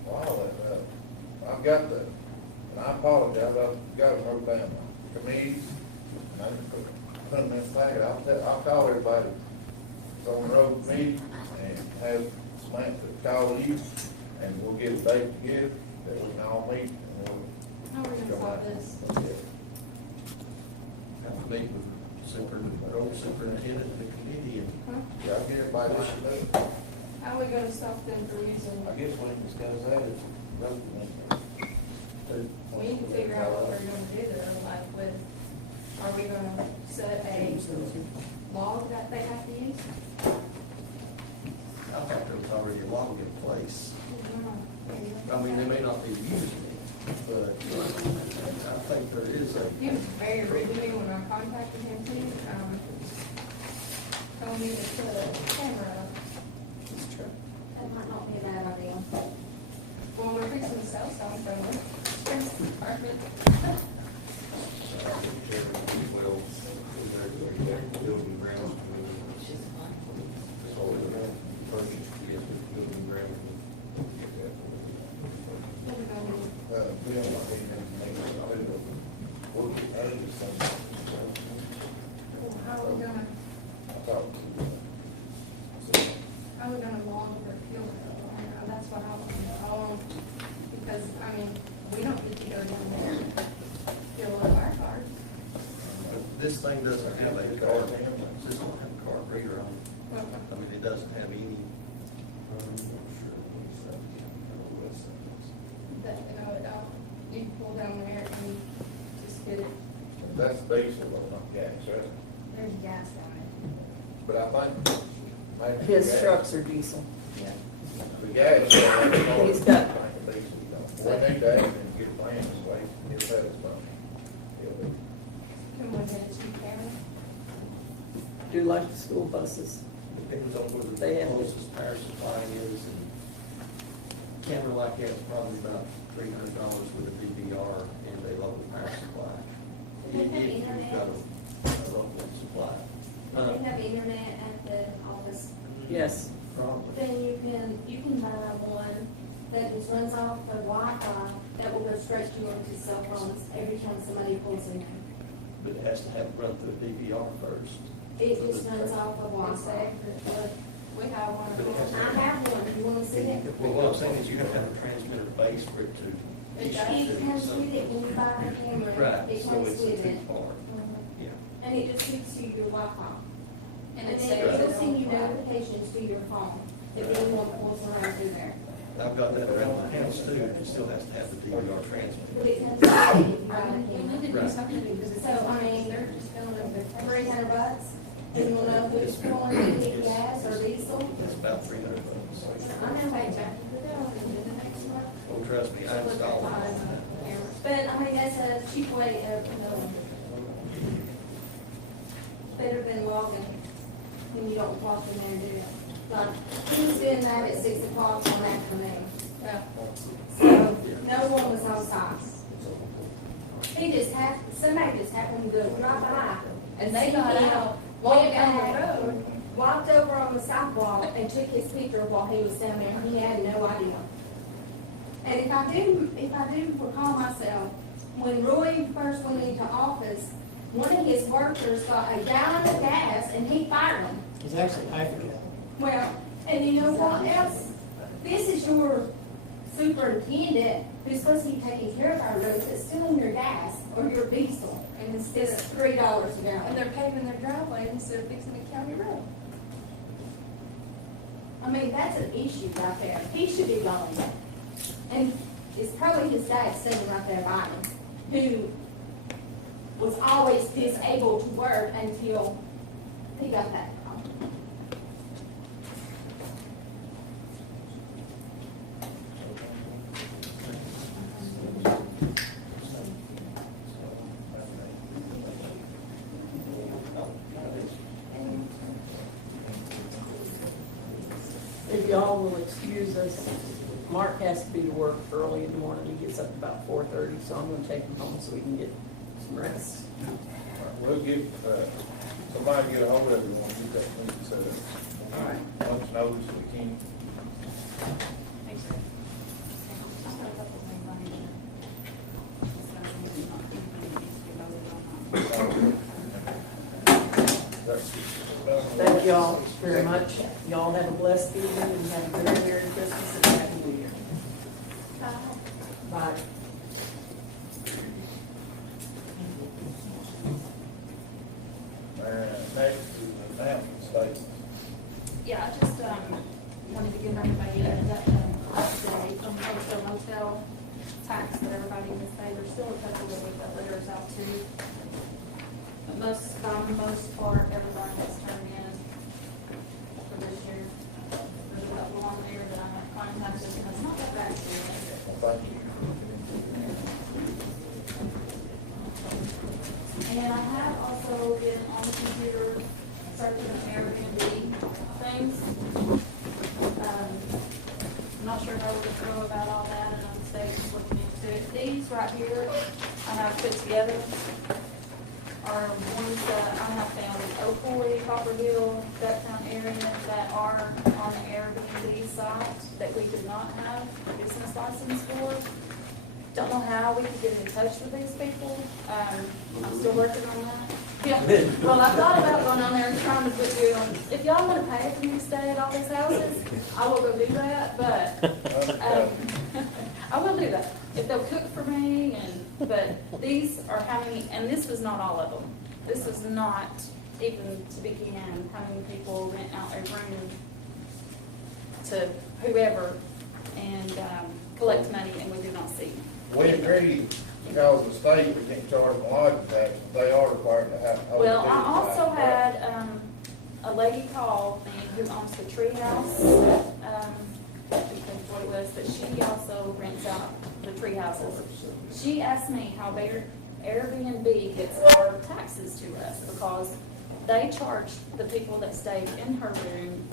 Wow, I've got and I apologize, I've got them wrote down, committees, and I didn't put them in this packet. I'll call everybody that's on the road committee and have Samantha call you, and we'll get a date together that we can all meet, and we'll How are we gonna solve this? have to meet with road superintendent and the committee and Huh? Yeah, I'll get everybody what to do. How are we gonna stop them from using, I guess we can discuss that as road committee. we need to figure out what we're gonna do there, like with, are we gonna set a log that they have to use? I thought there was already a log in place. I mean, they may not be using it, but I think there is a. He was very rude to me when I contacted him too, told me to put a camera up. That might not be a bad idea. Well, we're fixing to sell some from the sheriff's department. Building grounds committee. So we're gonna purchase, yes, building grounds. We don't want any information, I don't know. We'll get out of this thing. How are we gonna, I'll talk to you. how are we gonna log for fuel? That's what I want to know, because, I mean, we don't get to go down there and fill up our cars. This thing doesn't have a card, this doesn't have a card reader on it. I mean, it doesn't have any, That, you know, you can pull down there and just get it, That's diesel, though, not gas, right? there's gas down there. But I think. maybe His the gas- trucks are diesel. Yeah. The gas. He's got- We need to ask him to get plans, so he can get that as well. Can we get a cheap camera? Do like the school buses. depends on where They the have- closest power supply is, and camera like that is probably about $300 with a DVR and a local power supply. Do they have If you've internet? got a local supply. Do they have internet at the office? Yes. Probably. Then you can buy one that just runs off the Wi-Fi that will go straight to your cell phones every time somebody pulls in. But it has to have run through DVR first. It just runs off of Wi-Fi. We have one of I those. have one, you wanna see it? Well, what I'm saying is you have to have a transmitter base for it to. It It comes with it when you buy the camera. Right, It so comes it's a with it. two-part, yeah. And it just gives you your Wi-Fi. And And it then saves it'll it send you on. notifications to your phone if anyone pulls around through there. I've got that around my house too, it still has to have the DVR transmitter. But it comes with it if you buy the We need to camera. do something because it's so, I mean, they're just filling up their free just going to get gas or diesel. It's about $300. I'm gonna pay Jackie for that one and then the next month. Oh, trust me, I installed it. But, I mean, that's a cheap way of, you know, better than logging when you don't walk in there and do it. Like, he was doing that at 6 o'clock one afternoon. Yeah. So, no one was on site. He just somebody just happened to go right by. And they got out, walked down the road. Walked over on the sidewalk and took his picture while he was down there, he had no idea. And if I do recall myself, when Roy first went into office, one of his workers got a gallon of gas and he fired him. It's actually half a gallon. Well, and you know what else? This is your superintendent who's supposed to be taking care of our roads, that's stealing your gas or your diesel. And It's instead of, $3 a and gallon. they're paving their driveway instead of fixing a county road. I mean, that's an issue right there. He should be gone. And it's probably his dad sitting right there by him, who was always disabled to work until he got that call. If y'all will excuse us, Mark has to be to work early in the morning, he gets up about 4:30, so I'm gonna take him home so we can get some rest. We'll get, somebody get a hold of everyone, get that meeting set up. All right. Once notice, we can. Thanks, sir. Just got a couple things on here. Thank y'all very much. Y'all have a blessed evening and have a very Merry Christmas and a Happy New Year. Bye. Next is announcement statement. Yeah, I just, wanted to give everybody a, update from Hotel Motel tax that everybody needs to pay. There's still a couple that we've got letters out to. But most part, everybody has turned in for this year. There's a couple on there that I have contacted and has not got back to me. Thank you. And I have also been on the computer searching on Airbnb things. I'm not sure how we're gonna go about all that, and I'm just looking into it. These right here, I have put together, are ones that I have found in Oakwood, Copper Hill, Ducktown area that are on the Airbnb site that we did not have a business license for. Don't know how we could get in touch with these people. I'm still working on that. Yeah, well, I thought about going on there and trying to put you on, if y'all wanna pay for me to stay at all these houses, I will go do that, but, I will do that. If they'll cook for me but these are how many, and this was not all of them. This is not even to begin, how many people rent out a room to whoever and, collect money and we do not see. We agree, because the state, we can't charge them lodging tax, but they are required to have. Well, I also had, a lady call me who owns the treehouse, I think what it was, but she also rents out the tree houses. She asked me how Airbnb gets our taxes to us, because they charge the people that stayed in her room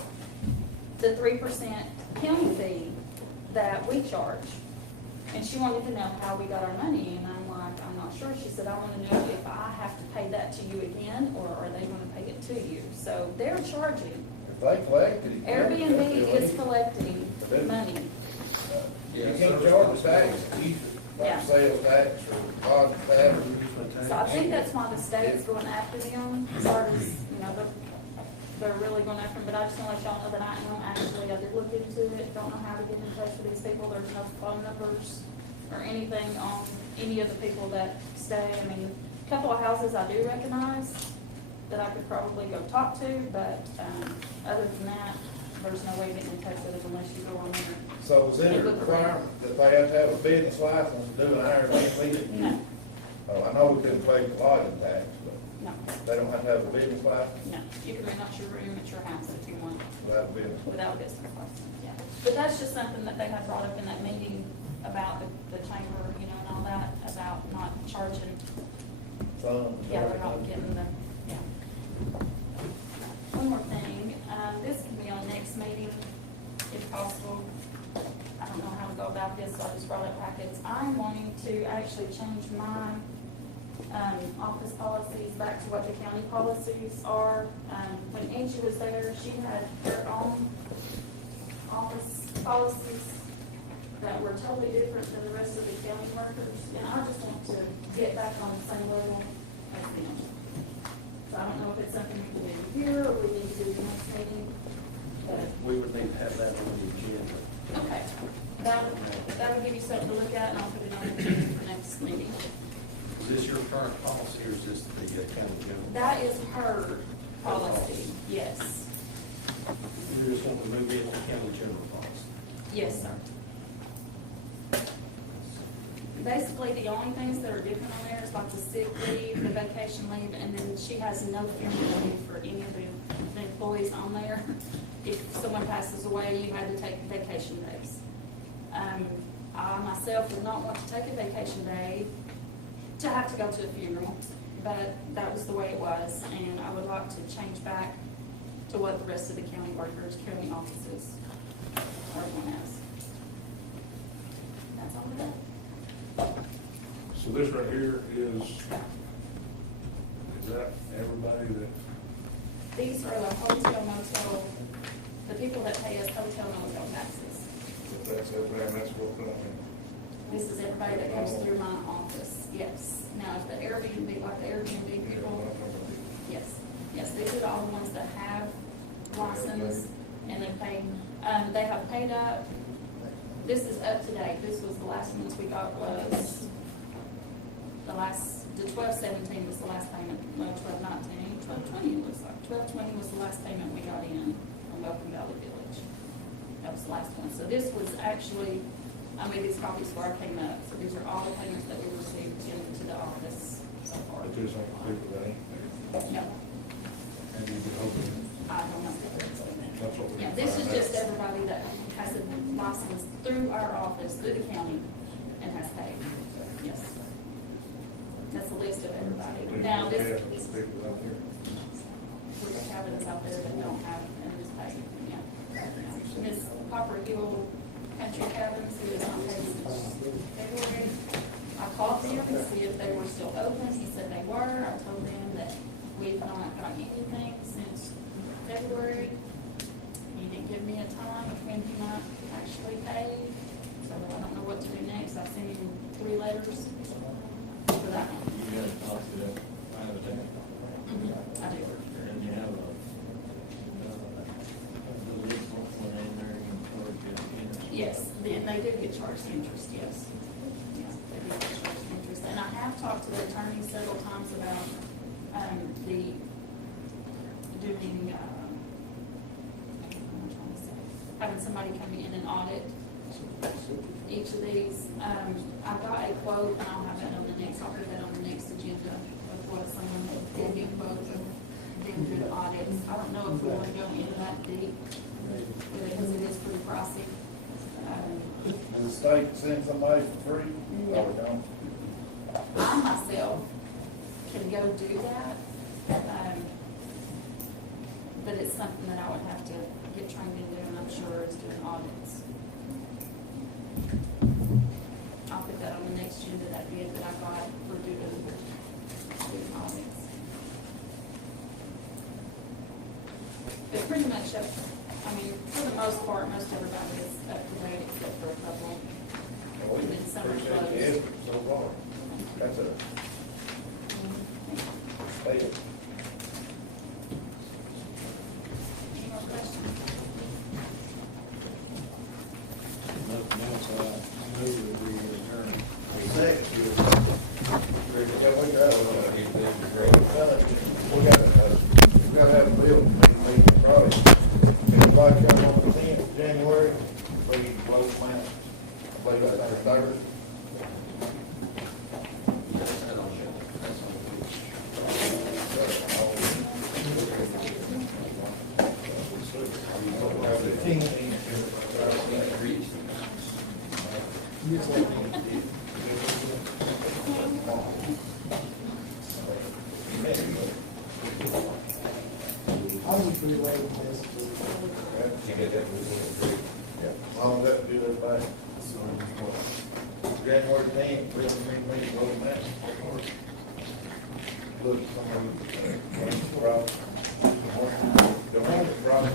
the 3% county fee that we charge. And she wanted to know how we got our money, and I'm like, I'm not sure. She said, I wanna know if I have to pay that to you again, or are they gonna pay it to you? So they're charging. If they collect it. Airbnb is collecting money. You can't charge the tax, either, Yeah. like sales tax or lodging tax. So I think that's why the state's going after them, as far as, you know, they're really going after them, but I just wanna let y'all know that I am actually, I did look into it, don't know how to get in touch with these people, there's no phone numbers or anything on any of the people that stay. I mean, a couple of houses I do recognize that I could probably go talk to, but, other than that, there's no way of getting in touch with them unless you go on there. So is it a requirement that they have to have a business license to do an Airbnb? No, Oh, I know we couldn't pay the lodging tax, but. no. They don't have to have a business license No, you can rent out your room at your house if you want, without a business. without a business license, yeah. But that's just something that they had brought up in that meeting about the chamber, you know, and all that, about not charging, yeah, they're not getting the, yeah. One more thing, this can be on next meeting, if possible. I don't know how to go about this, so I just brought up packets. I'm wanting to actually change my, office policies back to what the county policies are. When Angie was there, she had her own office policies that were totally different than the rest of the county workers, and I just want to get back on the same level as them. So I don't know if it's something we can do here, or we need to do the next meeting, but. We would need to have that on the agenda. Okay, that would give you something to look at, and I'll put it on the agenda for next meeting. Is this your current policy, or is this the county general? That is her policy, yes. You just want to move it to county general policy? Yes, sir. Basically, the only things that are different on there is like the sick leave, the vacation leave, and then she has no funeral leave for any of the employees on there. If someone passes away, you had to take vacation days. I myself would not want to take a vacation day to have to go to a funeral, but that was the way it was, and I would like to change back to what the rest of the county workers, county offices are doing as. That's all I got. So this right here is that everybody that, These are the hotel motel, the people that pay us hotel motel taxes. If that's everybody, that's what put on in. This is everybody that comes through my office, yes. Now, if the Airbnb, like the Airbnb people, yes, yes, these are all the ones that have license and they pay, they have paid up. This is up to date, this was the last ones we got was, the 12/17 was the last payment, well, 12/19, 12/20 it looks like. 12/20 was the last payment we got in from Welcome Valley Village. That was the last one. So this was actually, I made these copies before I came up, so these are all the payments that we received into the office so far. that just ain't clear with that, No, and you can open it. I don't know. That's what we. Yeah, this is just everybody that has a license through our office, through the county, and has paid. Yes. That's a list of everybody. Now, this, People out here. we have cabins out there that don't have, and this paid, yeah. Miss Copper Hill Country Cabins, who is not paid since February. I called them and see if they were still open. He said they were. I told them that we've not gotten anything since February. He didn't give me a time of when he might actually pay, so I don't know what to do next. I sent him 3 letters for that one. You gotta talk to that private owner. I do. And you have a lease one in there, you can charge you interest. Yes, then they did get charged interest, yes. Yeah, they did get charged interest. And I have talked to the attorney several times about, the doing, I'm trying to say, having somebody come in and audit each of these. I got a quote, and I'll have that on the next, I'll put that on the next agenda of what someone did get quote of them doing audits. I don't know if we want to go into that deep, because it is pretty pricey. Does the state send somebody for free? No. Or don't? I myself can go do that, but it's something that I would have to get trained in doing, I'm sure, is doing audits. I'll put that on the next agenda, that bid that I got for doing audits. But pretty much, I mean, for the most part, most everybody is up to date except for a couple. Well, we And then summer appreciate clothes. the effort so far. That's a, thank you. Any more questions? Nothing else, I move that we adjourn. Second. Yeah, we gotta have a bill, maybe probably, if you like, come on the 10th of January, please, vote, man. I believe that's our third. related to this. You get that moving in three. Yeah, all of that, do that back. January 10th, we have a meeting, vote on that. Look, some of you, Rob, don't have the problem.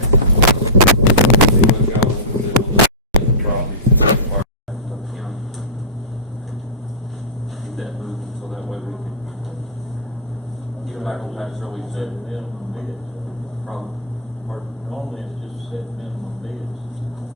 See what y'all want to do with the properties in that part of the county. Keep that moving, so that way we can get it back on tax roll, we said.